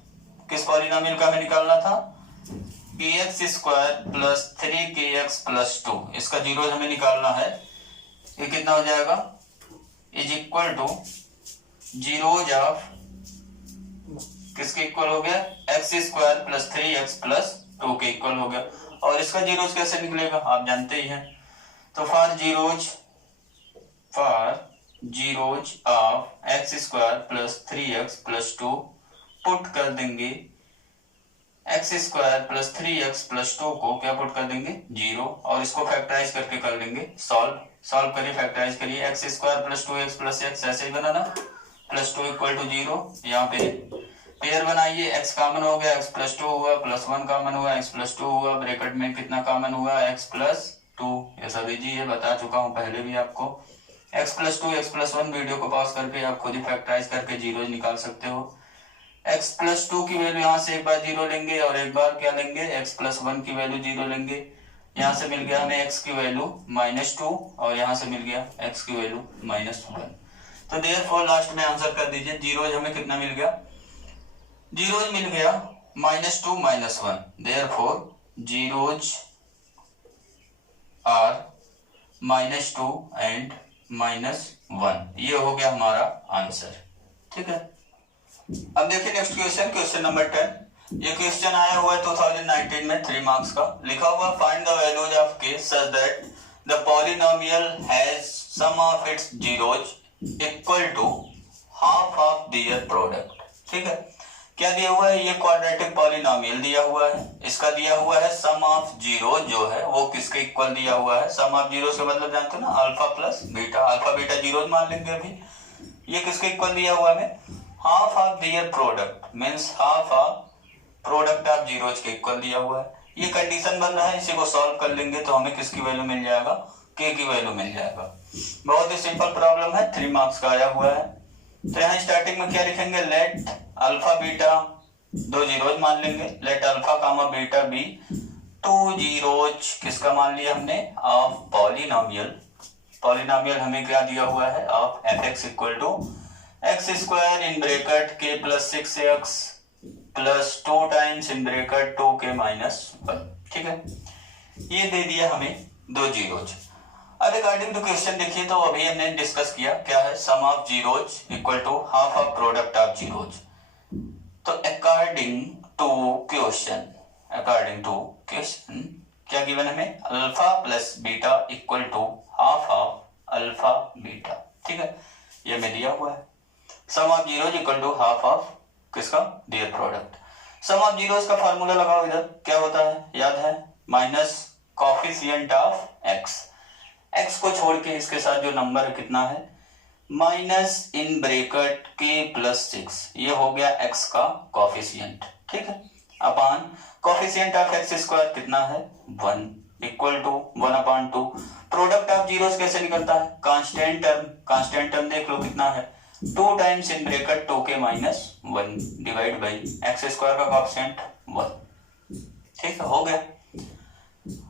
किस पॉलिनोमियल का हमें निकालना था के x square plus 3kx plus 2, इसका जीरोज हमें निकालना है, ये कितना हो जाएगा is equal to zeros of किसके इक्वल हो गया x square plus 3x plus 2 के इक्वल हो गया, और इसका जीरोज कैसे निकलेगा आप जानते ही हैं, तो for zeros of x square plus 3x plus 2 put कर देंगे x square plus 3x plus 2 को क्या पुट कर देंगे 0, और इसको फैक्टराइज करके कर लेंगे सॉल्व करिए, फैक्टराइज करिए, x square plus 2x plus x ऐसे ही बनाना प्लस 2 इक्वल टू 0, यहाँ पे पेयर बनाइए, x कॉमन हो गया x प्लस 2 हुआ प्लस 1 कॉमन हुआ x प्लस 2 हुआ, ब्रैकेट में कितना कॉमन हुआ x प्लस 2, ये सब इजी है बता चुका हूँ पहले भी आपको, x plus 2 x plus 1 video को पॉज करके आप खुद ही फैक्टराइज करके जीरो निकाल सकते हो। x प्लस 2 की वैल्यू यहाँ से एक बार 0 लेंगे और एक बार क्या लेंगे x प्लस 1 की वैल्यू 0 लेंगे, यहाँ से मिल गया हमें x की वैल्यू -2 और यहाँ से मिल गया x की वैल्यू -1, तो देयरफॉर लास्ट में आंसर कर दीजिए, जीरोज हमें कितना मिल गया, जीरोज मिल गया -2 -1, देयरफॉर जीरोज आर -2 एंड -1, ये हो गया हमारा आंसर, ठीक है। अब देखिए नेक्स्ट क्वेश्चन नंबर 10, ये क्वेश्चन आया हुआ है 2019 में 3 मार्क्स का, लिखा हुआ find the values of k such that the polynomial has sum of its zeros equal to half of their product, ठीक है। क्या दिया हुआ है, ये क्वाड्रेटिक पॉलिनोमियल दिया हुआ है, इसका दिया हुआ है सम ऑफ जीरो जो है वो किसके इक्वल दिया हुआ है, सम ऑफ जीरो का मतलब जानते हो ना alpha plus beta, alpha beta zeros मान लेंगे अभी, ये किसके इक्वल दिया हुआ है half of their product means half of product of zeros के इक्वल दिया हुआ है, ये कंडीशन बन रहा है, इसी को सॉल्व कर लेंगे तो हमें किसकी वैल्यू मिल जाएगा के की वैल्यू मिल जाएगा, बहुत ही सिंपल प्रॉब्लम है 3 मार्क्स का आया हुआ है। तो यहाँ स्टार्टिंग में क्या लिखेंगे, लेट अल्फा बीटा 2 जीरोज मान लेंगे, late alpha comma beta B 2 zeros किसका मान लिया हमने ऑफ पॉलिनोमियल हमें क्या दिया हुआ है of f x equal to x square in bracket के plus 6x plus 2 times in bracket 2k minus 1, ठीक है, ये दे दिया हमें 2 जीरोज। अब अकॉर्डिंग टू क्वेश्चन देखिए तो अभी हमने डिस्कस किया क्या है sum of zeros equal to half of product of zeros, तो अकॉर्डिंग टू क्वेश्चन क्या गिवन हमें alpha plus beta equal to half of alpha beta, ठीक है, ये हमें दिया हुआ है sum of zeros equal to half of किसका their product. Sum of zeros का फार्मूला लगाओ, इधर क्या होता है याद है माइनस कोफिशिएंट ऑफ एक्स को छोड़ के इसके साथ जो नंबर है कितना है माइनस इन ब्रैकेट के प्लस 6, ये हो गया एक्स का कोफिशिएंट, ठीक है, upon coefficient of x square कितना है 1 equal to 1/2, product of zeros कैसे निकलता है कांस्टेंट टर्म देख लो कितना है 2 times in bracket 2k minus 1 divide by x square का कोफिशिएंट 1, ठीक है, हो गया।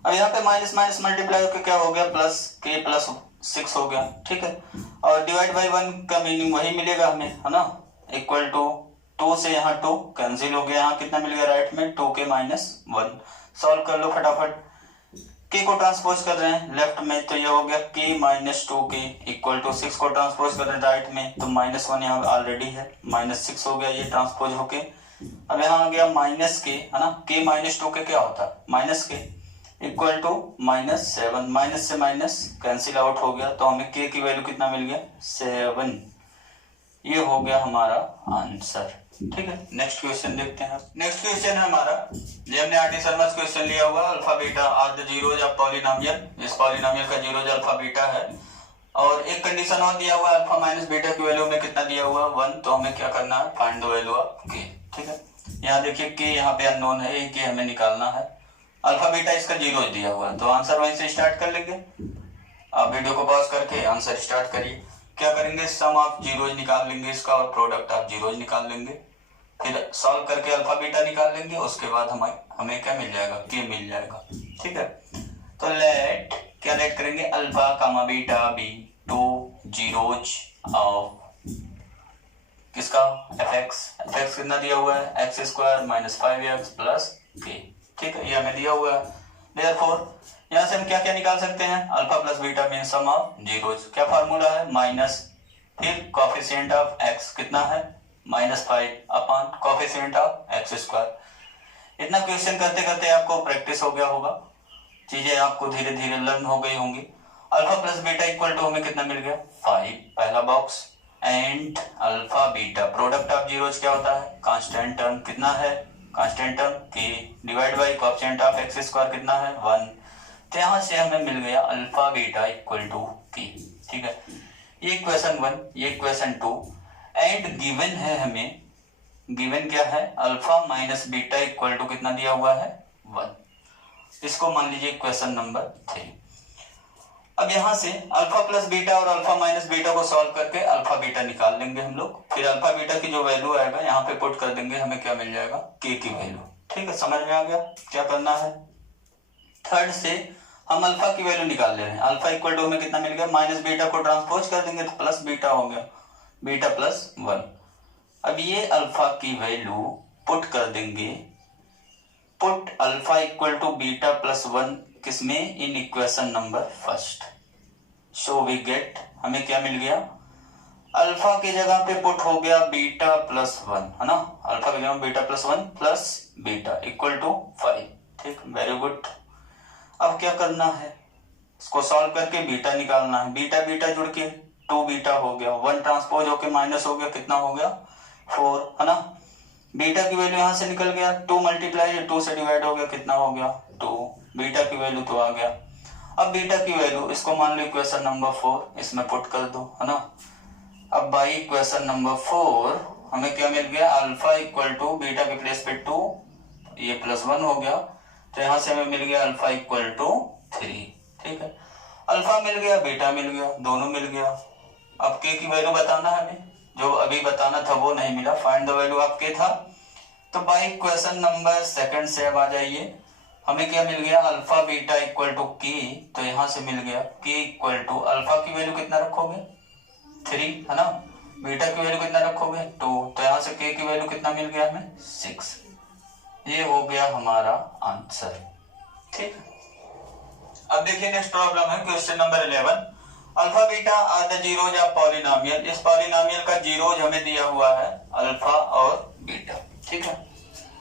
अब यहाँ पे माइनस माइनस मल्टीप्लाई होकर क्या हो गया प्लस k प्लस 6 हो गया, ठीक है, और डिवाइड बाई 1 का मीनिंग वही मिलेगा हमें है ना इक्वल टू 2 से यहाँ 2 कैंसिल हो गया, यहाँ कितना मिल गया राइट में 2k - 1। सॉल्व कर लो फटाफट। k को ट्रांसपोज कर रहे हैं लेफ्ट में तो ये हो गया k - 2k इक्वल टू 6 को ट्रांसपोज कर रहे हैं राइट में तो -1 यहाँ ऑलरेडी है, -6 हो गया ये ट्रांसपोज होके। अब यहाँ आ गया -k है ना, k - 2k क्या होता है -k इक्वल टू -7, माइनस से माइनस कैंसिल आउट हो गया तो हमें k की वैल्यू कितना मिल गया 7। ये हो गया हमारा आंसर। ठीक है, नेक्स्ट क्वेश्चन देखते हैं। नेक्स्ट क्वेश्चन है हमारा, ये हमने आरटी शर्मा क्वेश्चन लिया हुआ, alpha beta are the zeros of polynomial. इस पॉलिनोमियल का जीरोज अल्फा बीटा है और एक कंडीशन और दिया हुआ अल्फा माइनस बीटा की वैल्यू में कितना दिया हुआ 1, तो हमें क्या करना है find the value of k। ठीक है, यहाँ देखिए k यहाँ पे अननोन है, ये k हमें निकालना है। अल्फा बीटा इसका जीरोज दिया हुआ है तो आंसर वहीं से स्टार्ट कर लेंगे। आप वीडियो को पॉज करके आंसर स्टार्ट करिए। क्या करेंगे, सम ऑफ जीरोज निकाल लेंगे इसका और प्रोडक्ट ऑफ जीरोज निकाल लेंगे, फिर सॉल्व करके अल्फा बीटा निकाल लेंगे, उसके बाद हमें क्या मिल जाएगा k मिल जाएगा। ठीक है, तो लेट करेंगे alpha comma beta be two zeros of किसका fx कितना दिया हुआ है x² - 5x + k। ठीक है, ये हमें दिया हुआ है। देयरफॉर यहाँ से हम क्या क्या निकाल सकते हैं, alpha plus beta mean sum of zeros. क्या फार्मूला है माइनस, फिर कोफिशिएंट ऑफ x कितना है -5 अपॉन कोफिशिएंट ऑफ x²। इतना क्वेश्चन करते करते आपको प्रैक्टिस हो गया होगा, चीजें आपको धीरे धीरे लर्न हो गई होंगी। Alpha plus beta equal to हमें कितना मिल गया 5 पहला box, and alpha beta product of zeros क्या होता है कांस्टेंट टर्म कितना है, constant term k divide by coefficient of x² कितना है 1। तो यहाँ से हमें मिल गया alpha beta equal to k। ठीक है, ये इक्वेशन 1, ये इक्वेशन 2 एंड गिवन है हमें, गिवन क्या है alpha minus beta equal to कितना दिया हुआ है 1। इसको मान लीजिए इक्वेशन नंबर 3। अब यहाँ से अल्फा प्लस बीटा और अल्फा माइनस बीटा को सॉल्व करके अल्फा बीटा निकाल लेंगे हम लोग, फिर अल्फा बीटा की जो वैल्यू आएगा यहाँ पे पुट कर देंगे, हमें क्या मिल जाएगा k की वैल्यू। ठीक है, समझ में आ गया क्या करना है। थर्ड से हम अल्फा की वैल्यू निकाल ले रहे हैं, अल्फा इक्वल टू हमें कितना मिल गया माइनस बीटा को ट्रांसपोज कर देंगे तो प्लस बीटा हो गया, बीटा + 1। अब ये अल्फा की वैल्यू पुट कर देंगे, put alpha equal to beta + 1 किसमें in equation number first. So we get, हमें क्या मिल गया अल्फा की जगह पे पुट हो गया बीटा + 1 है ना, अल्फा की जगह beta + 1 plus beta equal to 5। ठीक, वेरी गुड। अब क्या करना है, इसको सॉल्व करके बीटा निकालना है, बीटा बीटा जुड़ के 2 बीटा हो गया, 1 ट्रांसपोज होके माइनस हो गया, कितना हो गया 4 है ना। बीटा की वैल्यू यहाँ से निकल गया, 2 मल्टीप्लाई 2 से डिवाइड हो गया, कितना हो गया 2, बीटा की वैल्यू तो आ गया। अब बीटा की वैल्यू इसको मान लो इक्वेशन नंबर 4, इसमें पुट कर दो है ना। अब बाई इक्वेशन नंबर 4 हमें क्या मिल गया अल्फा इक्वल टू बीटा के प्लेस पे 2, ये +1 हो गया, तो यहाँ से हमें मिल गया अल्फा इक्वल टू 3। ठीक है, अल्फा मिल गया बीटा मिल गया, दोनों मिल गया। अब k की वैल्यू बताना है हमें, जो अभी बताना था वो नहीं मिला, find the value of k था। तो बाई इक्वेशन नंबर 2 से अब आ जाइए, हमें क्या मिल गया alpha beta equal to k, तो यहाँ से मिल गया k इक्वल टू अल्फा की वैल्यू कितना रखोगे 3 है ना, बीटा की वैल्यू कितना रखोगे 2, तो यहाँ से k की वैल्यू कितना मिल गया हमें 6। ये हो गया हमारा आंसर। ठीक, अब देखिए नेक्स्ट प्रॉब्लम है question number 11, alpha beta are the zeros of polynomial. इस पॉलिनोमियल का जीरोज हमें दिया हुआ है अल्फा और बीटा। ठीक है,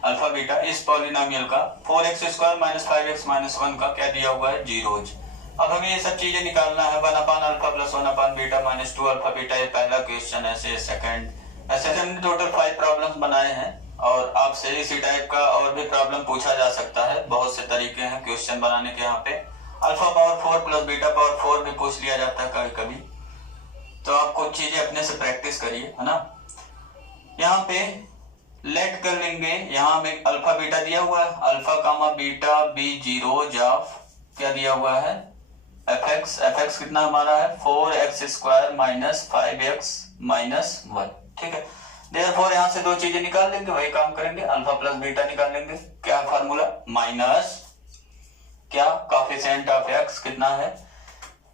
अल्फा बीटा इस पॉलिनोमियल का 4x² - 5x - 1 का क्या दिया हुआ है जीरोज। अब हमें ये सब चीजें निकालना है, 1 अपान अल्फा + 1 अपान बीटा - 2 अल्फा बीटा। ये पहला क्वेश्चन है, सेकंड, ऐसे हमने टोटल 5 प्रॉब्लम्स बनाए हैं और आपसे इसी टाइप का और भी प्रॉब्लम पूछा जा सकता है। बहुत से तरीके हैं क्वेश्चन बनाने के, यहाँ पे alpha power 4 plus beta power 4 भी पूछ लिया जाता है कभी कभी, तो आप कुछ चीजें अपने से प्रैक्टिस करिए है ना। यहाँ पे लेट कर लेंगे, यहाँ में अल्फा बीटा दिया हुआ है, alpha comma beta be zeros of क्या दिया हुआ है fx कितना हमारा है 4x² - 5x - 1। ठीक है, देयरफॉर यहाँ से दो चीजें निकाल लेंगे, वही काम करेंगे, अल्फा प्लस बीटा निकाल लेंगे। क्या फार्मूला माइनस क्या कोफिशिएंट ऑफ x कितना है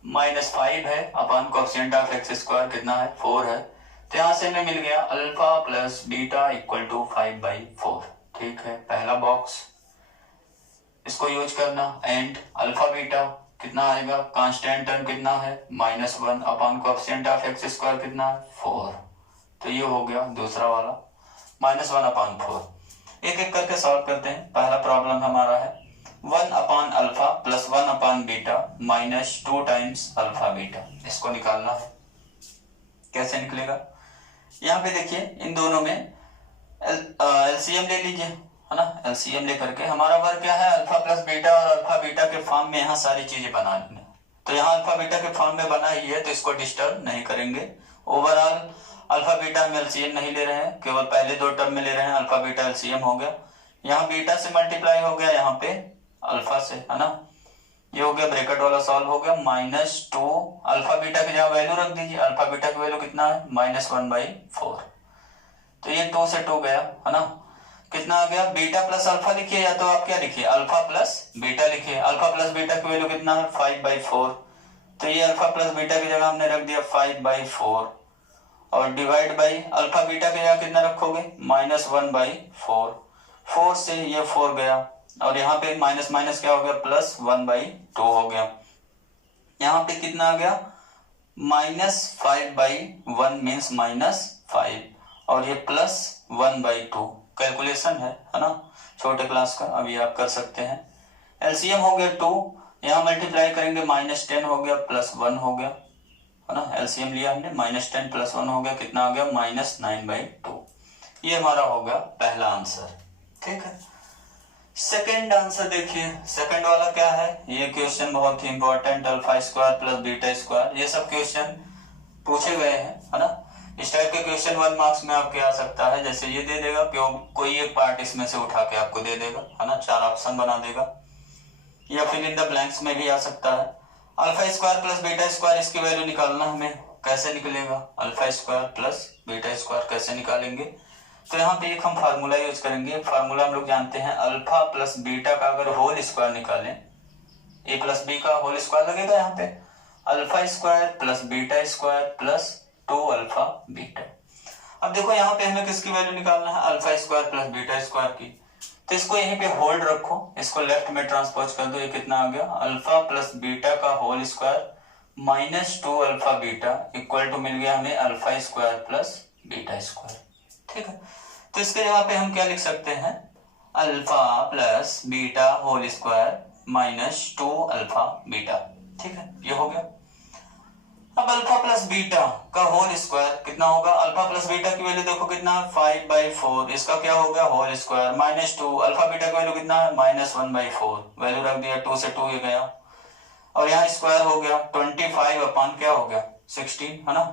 -5 है अपान कोफिशिएंट ऑफ x² कितना है 4 है, तो यहाँ से हमें मिल गया alpha plus beta equal to 5/4। ठीक है, पहला बॉक्स इसको यूज करना। एंड अल्फा बीटा कितना आएगा, कांस्टेंट टर्म कितना है -1 upon coefficient of x square कितना है 4। तो ये हो गया दूसरा वाला -1/4। एक एक करके सॉल्व करते हैं। पहला प्रॉब्लम हमारा है 1 upon alpha plus 1 upon beta -2 times alpha beta. इसको निकालना है। कैसे निकलेगा, यहाँ पे देखिए इन दोनों में एलसीएम ले लीजिए, है ना। एलसीएम लेकर के हमारा वर्क क्या है, अल्फा प्लस बीटा और अल्फा बीटा के फॉर्म में यहाँ सारी चीजें बना लेंगे। तो यहाँ अल्फा बीटा के फॉर्म में बना ही है, तो इसको डिस्टर्ब नहीं करेंगे। ओवरऑल अल्फा बीटा में एलसीएम नहीं ले रहे हैं, केवल पहले दो टर्म में ले रहे हैं। अल्फा बीटा एलसीएम हो गया, यहाँ बीटा से मल्टीप्लाई हो गया यहाँ पे अल्फा से, है ना। ये हो गया, ब्रैकेट वाला सॉल्व हो गया। -2 अल्फा बीटा की जगह वैल्यू रख दीजिए। अल्फा बीटा की वैल्यू कितना है -1/4। तो ये 2 से 2 गया, है ना। कितना आ गया, बीटा प्लस अल्फा लिखिए, या तो आप क्या लिखिए अल्फा प्लस बीटा लिखिए। अल्फा प्लस बीटा की वैल्यू कितना है 5/4। तो ये अल्फा प्लस बीटा की जगह हमने रख दिया 5/4 और डिवाइड बाई अल्फा बीटा की जगह कितना रखोगे -1/4। 4 से ये 4 गया और यहाँ पे माइनस माइनस क्या हो गया +1/2 हो गया। यहाँ पे कितना आ गया -5/1 मीन्स -5 और ये +1/2। कैलकुलेशन है ना, छोटे क्लास का, अभी आप कर सकते हैं। एलसीएम हो गया 2, यहाँ मल्टीप्लाई करेंगे -10 हो गया +1 हो गया, है ना। एलसीएम लिया हमने, -10 +1 हो गया, कितना आ गया -9/2। ये हमारा हो गया पहला आंसर। ठीक है, सेकंड आंसर देखिए। सेकंड वाला क्या है, ये क्वेश्चन बहुत ही important, alpha square plus beta square, ये सब क्वेश्चन पूछे गए हैं, है ना। इस टाइप के क्वेश्चन 1 मार्क्स में आपके आ सकता है। जैसे ये दे देगा, कोई एक पार्ट इसमें से उठा के आपको दे देगा, है ना, 4 ऑप्शन बना देगा, या फिर इन द ब्लैंक्स में भी आ सकता है। Alpha square plus beta square, इसकी वैल्यू निकालना हमें। कैसे निकलेगा alpha square plus beta square, कैसे निकालेंगे। तो यहाँ पे एक हम फार्मूला यूज करेंगे। फार्मूला हम लोग जानते हैं, अल्फा प्लस बीटा का अगर होल स्क्वायर निकालें, ए प्लस बी का होल स्क्वायर लगेगा यहाँ पे, alpha square plus beta square plus 2 alpha beta. अब देखो यहाँ पे हमें किसकी वैल्यू निकालना है, alpha square plus beta square की। तो इसको यहीं पे होल्ड रखो, इसको लेफ्ट में ट्रांसपोज कर दो। ये कितना आ गया, अल्फा प्लस बीटा का whole square -2 alpha beta equal to मिल गया हमें alpha square plus beta square. ठीक है, तो इसके जगह पे हम क्या लिख सकते हैं, alpha plus beta whole square -2 alpha beta. ठीक है, ये हो गया। अब अल्फा प्लस बीटा का होल स्क्वायर कितना होगा, अल्फा प्लस बीटा की वैल्यू देखो कितना 5/4, इसका क्या हो गया होल स्क्वायर -2, अल्फा बीटा की वैल्यू कितना है -1/4, वैल्यू रख दिया, 2 से 2 ये गया और यहाँ स्क्वायर हो गया 25 अपॉन क्या हो गया 16, है ना।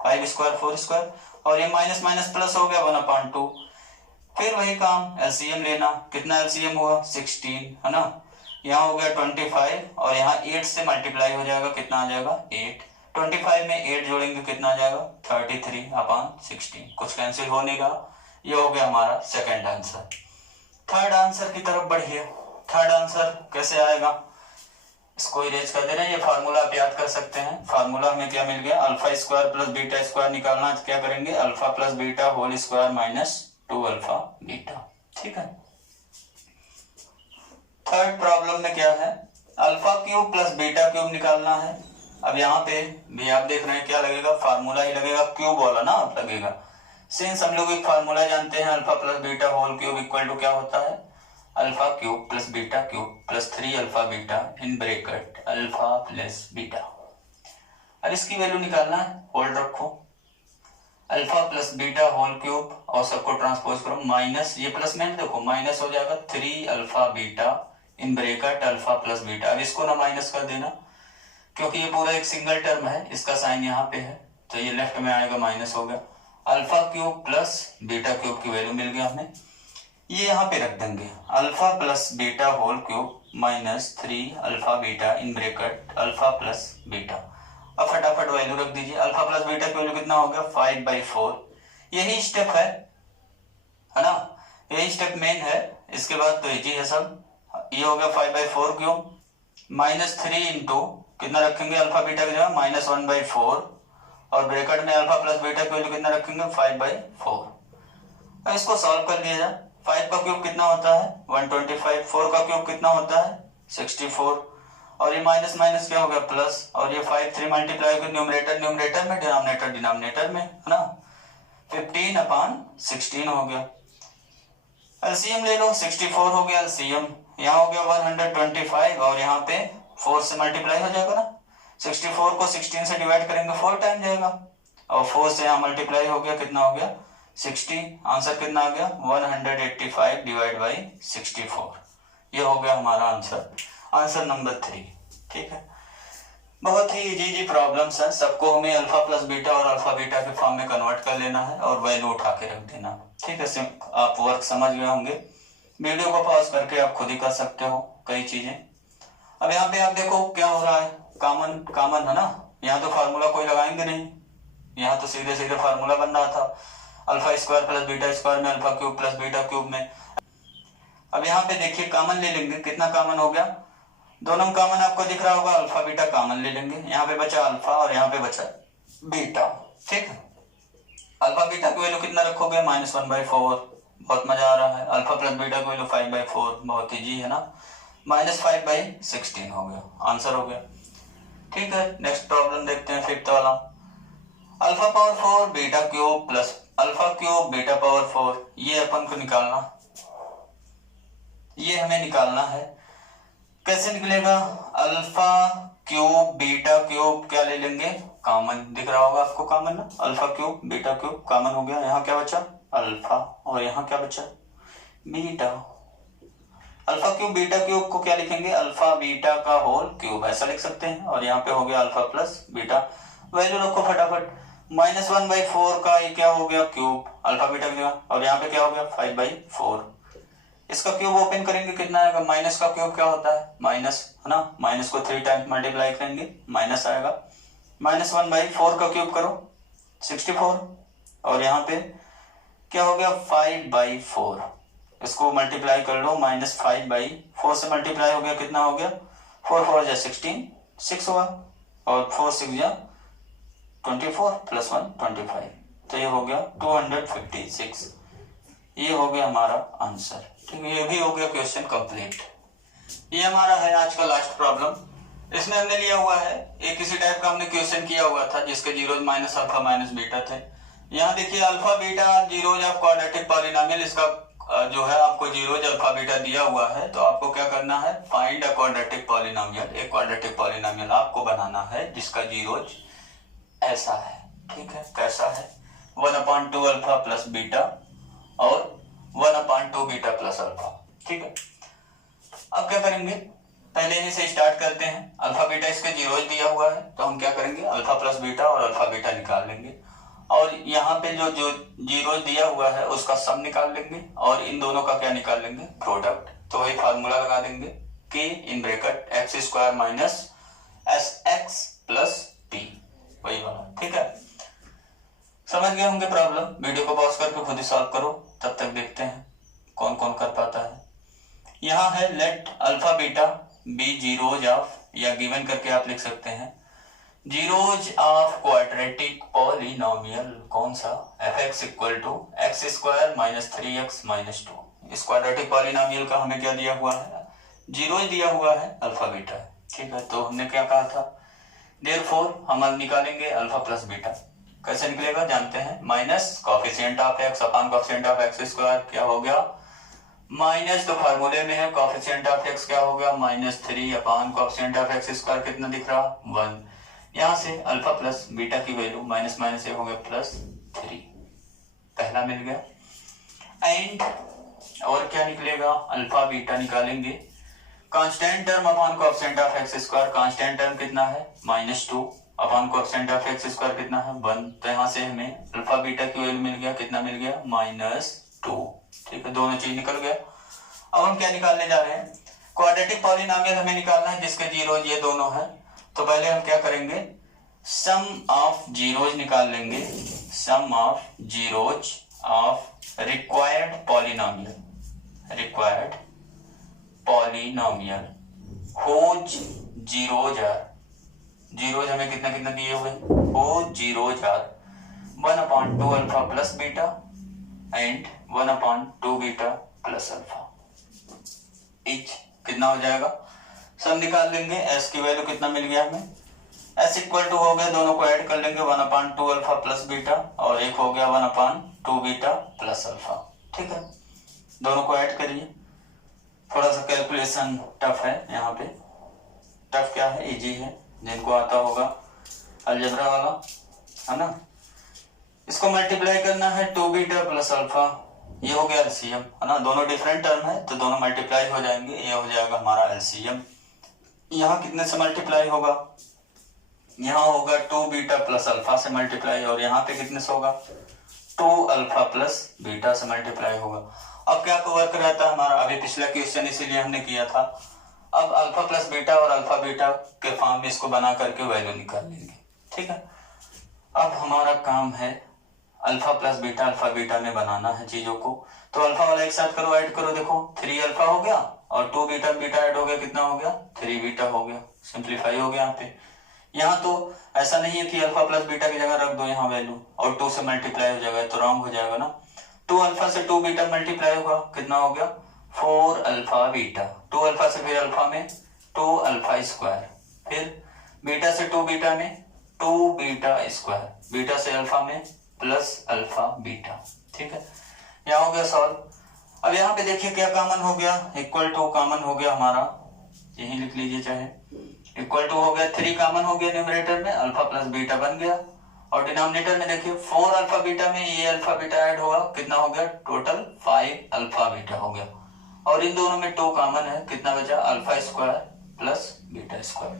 5 स्क्वायर 4 स्क्वायर और ये माइनस माइनस प्लस हो गया 1/2। फिर वही काम, एलसीएम लेना। कितना एलसीएम हुआ 16, है ना। यहाँ हो गया 25 और यहाँ 8 से मल्टीप्लाई हो जाएगा, कितना आ जाएगा 8। 25 में 8 जोड़ेंगे कितना आ जाएगा 33/16, कुछ कैंसिल होने का। ये हो गया हमारा सेकंड आंसर। थर्ड आंसर की तरफ बढ़िए। थर्ड आंसर कैसे आएगा, इसको इरेज कर दे रहे हैं। ये फार्मूला आप याद कर सकते हैं। फार्मूला हमें क्या मिल गया, alpha square plus beta square निकालना, तो क्या करेंगे alpha plus beta whole square -2 alpha beta. ठीक है, थर्ड प्रॉब्लम में क्या है, alpha cube plus beta cube निकालना है। अब यहाँ पे भी आप देख रहे हैं क्या लगेगा, फार्मूला ही लगेगा, क्यूब वाला ना आप लगेगा। सिंस हम लोग एक फार्मूला जानते हैं, alpha plus beta whole cube equal to क्या होता है, alpha cube plus beta cube plus 3 alpha beta in bracket alpha plus beta. अब इसकी वैल्यू निकालना है, होल्ड रखो, alpha plus beta whole cube और सबको ट्रांसपोज करो, माइनस ये प्लस में देखो माइनस हो जाएगा 3 alpha beta in bracket alpha plus beta. अब इसको ना माइनस कर देना, क्योंकि ये पूरा एक सिंगल टर्म है, इसका साइन यहाँ पे है, तो ये लेफ्ट में आएगा माइनस हो गया। Alpha cube plus beta cube की वैल्यू मिल गया हमें, ये यहाँ पे रख देंगे, alpha plus beta whole cube -3 alpha beta in bracket alpha plus beta. अब फटाफट वैल्यू रख दीजिए, अल्फा प्लस बीटा की वैल्यू कितना हो गया 5/4। यही स्टेप है ना, यही स्टेप मेन है, इसके बाद तो इजी है सब। ये हो गया 5/4 क्यूब -3 इंटू कितना रखेंगे अल्फा बीटा की जगह -1/4 और ब्रैकेट में अल्फा प्लस बीटा की वैल्यू कितना रखेंगे 5/4। अब इसको सॉल्व कर लिया जाए। 5 का क्यूब कितना होता है 125, 4 का क्यूब कितना होता है 64, और ये माइनस माइनस क्या हो गया प्लस, और ये 5 3 मल्टीप्लाई कर न्यूमरेटर न्यूमरेटर में डिनोमिनेटर डिनोमिनेटर में, है ना, 15/16 हो गया। एलसीएम ले लो, 64 हो गया एलसीएम, यहाँ हो गया 125 और यहाँ पे 4 से मल्टीप्लाई हो जाएगा ना, 64 को 16 से डिवाइड करेंगे 4 टाइम जाएगा, और 4 से यहाँ मल्टीप्लाई हो गया कितना हो गया 60। आंसर कितना आ गया 185 डिवाइड बाई 64। ये हो गया हमारा आंसर, आंसर नंबर 3। ठीक है, बहुत ही इजी प्रॉब्लम्स है। सबको हमें अल्फा प्लस बीटा और अल्फा बीटा के फॉर्म में कन्वर्ट कर लेना है और वैल्यू उठा के रख देना। ठीक है, आप वर्क समझ गए होंगे। वीडियो को पॉज करके आप खुद ही कर सकते हो कई चीजें। अब यहाँ पे आप देखो क्या हो रहा है, कॉमन कॉमन है ना, यहाँ तो फार्मूला कोई लगाएंगे नहीं, यहाँ तो सीधे सीधे फार्मूला बन रहा था alpha square plus beta square में alpha cube plus beta cube में। अब यहाँ पे देखिए कॉमन ले लेंगे, कितना कॉमन हो गया, दोनों कॉमन आपको दिख रहा होगा, अल्फा बीटा कॉमन ले लेंगे, यहाँ पे बचा अल्फा और यहाँ पे बचा बीटा। ठीक है, अल्फा बीटा की वैल्यू कितना रखोगे -1/4, बहुत मजा आ रहा है। अल्फा प्लस बीटा की वैल्यू 5/4, बहुत इजी है ना, -5/16 हो गया, आंसर हो गया। ठीक है, नेक्स्ट प्रॉब्लम देखते हैं, 5th वाला। Alpha power 4 beta cube plus alpha cube beta power 4, ये अपन को निकालना, ये हमें निकालना है। कैसे निकलेगा, अल्फा क्यूब बीटा क्यूब क्या ले लेंगे, कॉमन दिख रहा होगा आपको, कॉमन ना, alpha cube beta cube common हो गया, यहाँ क्या बचा अल्फा और यहाँ क्या बचा beta. Alpha cube beta cube को क्या लिखेंगे, अल्फा बीटा का होल क्यूब, ऐसा लिख सकते हैं, और यहाँ पे हो गया अल्फा प्लस बीटा। वैल्यू रखो फटाफट, -1/4 का ये क्या हो गया क्यूब अल्फा बीटा का, और यहाँ पे क्या हो गया 5/4। इसका क्यूब ओपन करेंगे कितना आएगा, माइनस का क्यूब क्या होता है माइनस, है ना, माइनस को 3 टाइम्स मल्टीप्लाई करेंगे माइनस आएगा। -1/4 का क्यूब करो 64, और यहाँ पे क्या हो गया 5/4, इसको मल्टीप्लाई कर लो, -5/4 से मल्टीप्लाई हो गया कितना हो गया 4 4 जा 16, 6 हुआ, और 4 6 जा 24 + 1 25, तो ये हो गया 256। ये हो गया हमारा आंसर। ठीक है, ये भी हो गया क्वेश्चन कंप्लीट। ये हमारा है आज का लास्ट प्रॉब्लम। इसमें हमने लिया हुआ है एक किसी टाइप का हमने क्वेश्चन किया हुआ था जिसके zeros minus alpha minus beta थे। यहाँ देखिए alpha beta zeros of quadratic polynomial, इसका जो है आपको जीरोज अल्फा बीटा दिया हुआ है, तो आपको क्या करना है, फाइंड अ क्वाड्रेटिक पॉलिनोमियल। एक क्वाड्रेटिक पॉलिनोमियल आपको बनाना है जिसका जीरोज ऐसा है। ठीक है, कैसा है, 1/2 अल्फा प्लस बीटा और 1/2 बीटा प्लस अल्फा। ठीक है, अब क्या करेंगे, पहले ही से स्टार्ट करते हैं। अल्फा बीटा इसके जीरोज दिया हुआ है, तो हम क्या करेंगे अल्फा प्लस बीटा और अल्फा बीटा निकाल लेंगे, और यहाँ पे जो जीरोज दिया हुआ है उसका सम निकाल लेंगे, और इन दोनों का क्या निकाल लेंगे प्रोडक्ट। तो वही फार्मूला लगा देंगे कि इन bracket x² minus sx plus p, वही वाला। ठीक है, समझ गए होंगे प्रॉब्लम। वीडियो को पॉज करके खुद ही सॉल्व करो, तब तक देखते हैं कौन कौन कर पाता है। यहाँ है let alpha beta be zeros of, या गिवन करके आप लिख सकते हैं जीरोज ऑफ क्वाड्रेटिक पॉलिनोमियल, कौन सा, fx = x² - 3x - 2। इस क्वाड्रेटिक पॉलिनोमियल का हमें क्या दिया हुआ है, जीरोज दिया हुआ है अल्फा बीटा। ठीक है, तो हमने क्या कहा था, देयरफॉर हम निकालेंगे अल्फा प्लस बीटा। कैसे निकलेगा जानते हैं, minus coefficient of x upon coefficient of x², क्या हो गया माइनस, तो फार्मूले में है कोफिशिएंट ऑफ x क्या हो गया -3 अपॉन कोफिशिएंट ऑफ x², कितना दिख रहा 1। यहाँ से अल्फा प्लस बीटा की वैल्यू माइनस माइनस से हो गया +3, पहला मिल गया। एंड और क्या निकलेगा, अल्फा बीटा निकालेंगे constant term upon coefficient of x², constant term कितना है -2 अपॉन कोफिशिएंट ऑफ x² कितना है 1, तो यहाँ से हमें अल्फा बीटा की वैल्यू मिल गया, कितना मिल गया -2। ठीक है, दोनों चीज निकल गया। अब हम क्या निकालने जा रहे हैं, क्वाड्रेटिक पॉलिनोमियल हमें निकालना है जिसके जीरोज ये दोनों है। तो पहले हम क्या करेंगे, सम ऑफ जीरोज निकाल लेंगे, sum of zeros of required polynomial, required polynomial whose zeros are, zeros हमें कितना कितना दिए हुए हो 0 जार 1/2 alpha plus beta and 1/2 beta plus alpha. Each कितना हो जाएगा, सब निकाल लेंगे। एस की वैल्यू कितना मिल गया हमें, एस इक्वल टू हो गया, दोनों को ऐड कर लेंगे 1/2 अल्फा प्लस बीटा और एक हो गया 1/2 बीटा प्लस अल्फा। ठीक है, दोनों को ऐड करिए। थोड़ा सा कैलकुलेशन टफ है यहाँ पे, टफ क्या है, इजी है, जिनको आता होगा अलजेब्रा वाला, है ना। इसको मल्टीप्लाई करना है 2 बीटा प्लस अल्फा, ये हो गया एलसीएम, है ना। दोनों डिफरेंट टर्म है तो दोनों मल्टीप्लाई हो जाएंगे, ये हो जाएगा हमारा एलसीएम। यहाँ कितने से मल्टीप्लाई होगा, यहाँ होगा 2 बीटा प्लस अल्फा से मल्टीप्लाई, और यहाँ पे कितने से होगा 2 अल्फा प्लस बीटा से मल्टीप्लाई होगा। अब क्या वर्क रहता है हमारा, अभी पिछला क्वेश्चन इसीलिए हमने किया था। अब अल्फा प्लस बीटा और अल्फा बीटा के फॉर्म में इसको बना करके वैल्यू निकाल लेंगे। ठीक है, अब हमारा काम है अल्फा प्लस बीटा में बनाना है चीजों को। तो अल्फा वाला एक साथ करो, ऐड करो, देखो 3 अल्फा हो गया और 2 बीटा बीटा ऐड हो गया, कितना हो गया 3 बीटा हो गया, सिंप्लीफाई हो गया। यहाँ पे यहाँ तो ऐसा नहीं है कि अल्फा प्लस बीटा की जगह रख दो यहाँ वैल्यू और 2 से मल्टीप्लाई हो जाएगा, तो रॉन्ग हो जाएगा ना। 2 अल्फा से 2 बीटा मल्टीप्लाई होगा, कितना हो गया 4 अल्फा बीटा, 2 अल्फा से फिर अल्फा में 2 अल्फा स्क्वायर, फिर बीटा से 2 बीटा में 2 बीटा स्क्वायर, बीटा से अल्फा में प्लस अल्फा बीटा। ठीक है, यहाँ हो गया सॉल्व। अब यहाँ पे देखिए क्या कॉमन हो गया, इक्वल टू कॉमन हो गया हमारा, यही लिख लीजिए चाहे, इक्वल टू हो गया, 3 कॉमन हो गया न्यूमरेटर में, अल्फा प्लस बीटा बन गया। और डिनोमिनेटर में देखिए 4 अल्फा बीटा में ये अल्फा बीटा ऐड होगा, कितना हो गया टोटल 5 अल्फा बीटा हो गया। और इन दोनों में 2 कॉमन है, कितना बचा alpha square plus beta square.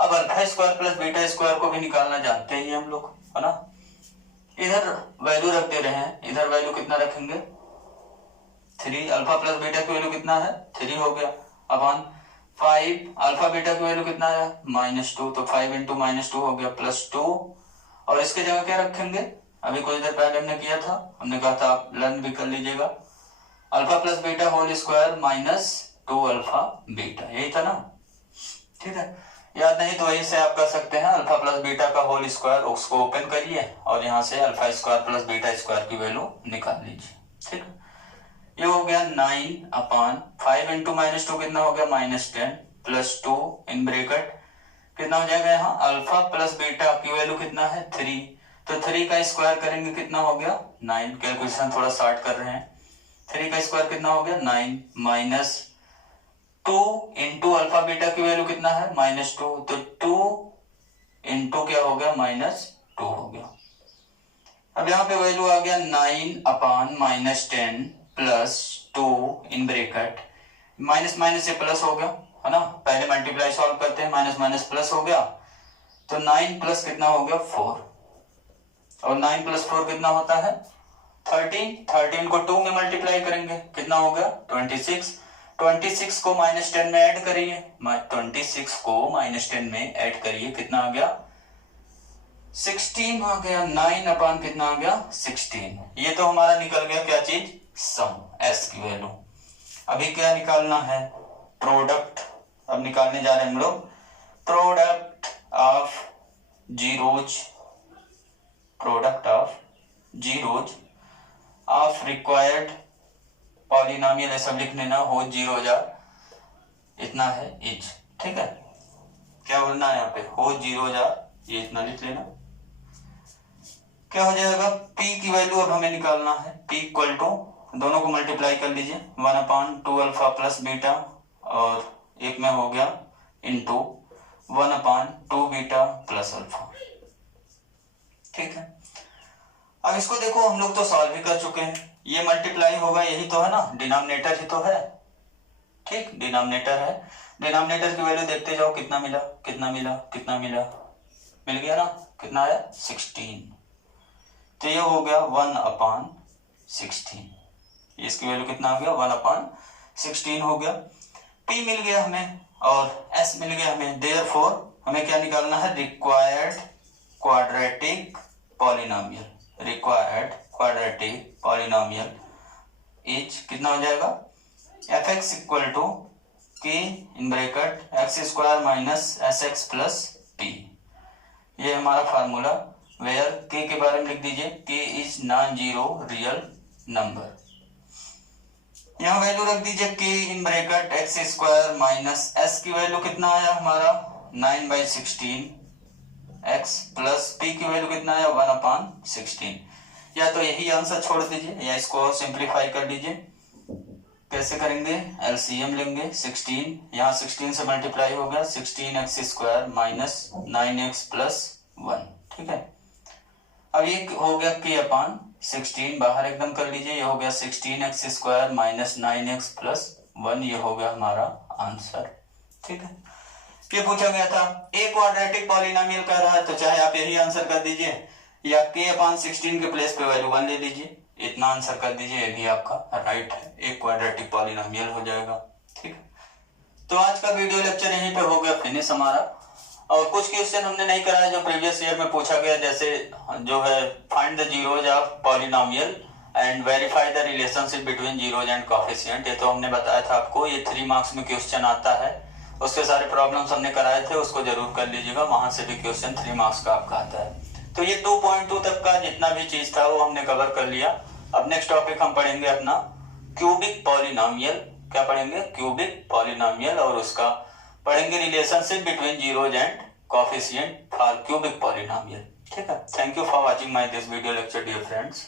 अब alpha square plus beta square को भी निकालना जानते ही हम लोग, है ना। इधर वैल्यू रख दे रहे हैं, इधर वैल्यू कितना रखेंगे 3, अल्फा प्लस बीटा की वैल्यू कितना है 3 हो गया, अपॉन 5, अल्फा बीटा की वैल्यू कितना है -2, तो 5 इंटू -2 हो गया +2। और इसके जगह क्या रखेंगे, अभी कुछ देर पहले हमने किया था, हमने कहा था आप लर्न भी कर लीजिएगा, alpha plus beta whole square -2 alpha beta, यही था ना। ठीक है, याद नहीं तो वही से आप कर सकते हैं, अल्फा प्लस बीटा का होल स्क्वायर, उसको ओपन करिए और यहाँ से alpha square plus beta square की वैल्यू निकाल लीजिए। ठीक है, ये हो गया 9/5 इंटू -2 कितना हो गया -10 +2 इन ब्रैकेट कितना हो जाएगा, यहाँ अल्फा प्लस बीटा की वैल्यू कितना है 3, तो 3 का स्क्वायर करेंगे कितना हो गया 9, कैलकुलेशन थोड़ा शॉर्ट कर रहे हैं, 3 का स्क्वायर कितना हो गया 9 माइनस 2 इंटू अल्फा बीटा की वैल्यू कितना है -2, तो 2 इंटू क्या हो गया -2 हो गया। अब यहाँ पे वैल्यू आ गया 9/-10 +2 इन ब्रैकेट, माइनस माइनस से प्लस हो गया, है ना, पहले मल्टीप्लाई सॉल्व करते हैं, माइनस माइनस प्लस हो गया, तो 9 प्लस कितना हो गया 4, और 9 + 4 कितना होता है 13, 13 को 2 में मल्टीप्लाई करेंगे कितना हो गया 26, 26 को -10 में ऐड करिए, 26 को -10 में ऐड करिए, कितना आ गया 16 आ गया, 9 कितना आ गया 16। ये तो हमारा निकल गया क्या चीज, सम, एस की वैल्यू। अभी क्या निकालना है, प्रोडक्ट, अब निकालने जा रहे हैं हम लोग product of zeros of required polynomial, ये सब लिख लेना, हो 0 जार इतना है इच। ठीक है, क्या बोलना है यहाँ पे, हो 0 जार, ये इतना लिख लेना। क्या हो जाएगा, p की वैल्यू अब हमें निकालना है, p इक्वल टू, दोनों को मल्टीप्लाई कर लीजिए, 1/2 अल्फा प्लस बीटा और एक में हो गया इंटू 1/2 बीटा प्लस अल्फा। ठीक है, अब इसको देखो, हम लोग तो सॉल्व भी कर चुके हैं, ये मल्टीप्लाई होगा, यही तो है ना, डिनोमिनेटर ही तो है। ठीक, डिनोमिनेटर है, डिनोमिनेटर की वैल्यू देखते जाओ, कितना मिला कितना मिला कितना मिला, मिल गया ना, कितना आया 16, तो ये हो गया 1/16, इसकी वैल्यू कितना हो गया 1/16 हो गया। p मिल गया हमें और s मिल गया हमें, देयरफॉर हमें क्या निकालना है, रिक्वायर्ड क्वाड्रेटिक पॉलिनोमियल इज कितना हो जाएगा, fx equal to k in bracket x² - sx + p, ये हमारा फार्मूला वेयर के बारे में लिख दीजिए के is non zero real number. यहाँ वैल्यू रख दीजिए के in bracket x square minus S की वैल्यू कितना आया हमारा 9/16 एक्स प्लस पी की वैल्यू कितना आया 1/16। या तो यही आंसर छोड़ दीजिए या इसको सिंप्लीफाई कर लीजिए। कैसे करेंगे? एलसीएम लेंगे 16, यहाँ 16 से मल्टीप्लाई हो गया 16x square minus 9x plus 1। ठीक है, अब ये हो गया k/16 बाहर एकदम कर लीजिए, ये हो गया 16x square minus 9x plus 1, ये हो गया हमारा आंसर। ठीक है, ये पूछा गया था ए क्वाड्रेटिक पॉलिनोमियल कह रहा है, तो चाहे आप यही आंसर कर दीजिए या k/16 के प्लेस पे वैल्यू 1 ले लीजिए, इतना आंसर कर दीजिए, ये भी आपका राइट है, एक क्वाड्रेटिक पॉलिनोमियल हो जाएगा। ठीक है, तो आज का वीडियो लेक्चर यहीं पे हो गया फिनिश हमारा। और कुछ क्वेश्चन हमने नहीं कराया जो प्रीवियस ईयर में पूछा गया, जैसे जो है find the zeros of polynomial and verify the relationship between zeros and coefficient. ये तो हमने बताया था आपको, ये 3 मार्क्स में क्वेश्चन आता है, उसके सारे प्रॉब्लम्स हमने कराए थे, उसको जरूर कर लीजिएगा, वहां से भी क्वेश्चन 3 मार्क्स का आपका आता है। तो ये 2.2 तक का जितना भी चीज था वो हमने कवर कर लिया। अब नेक्स्ट टॉपिक हम पढ़ेंगे अपना क्यूबिक पॉलिनोमियल। क्या पढ़ेंगे? क्यूबिक पॉलिनोमियल, और उसका पढ़ेंगे relationship between zeros and coefficient for cubic polynomial. ठीक है, thank you for watching my this video lecture dear friends.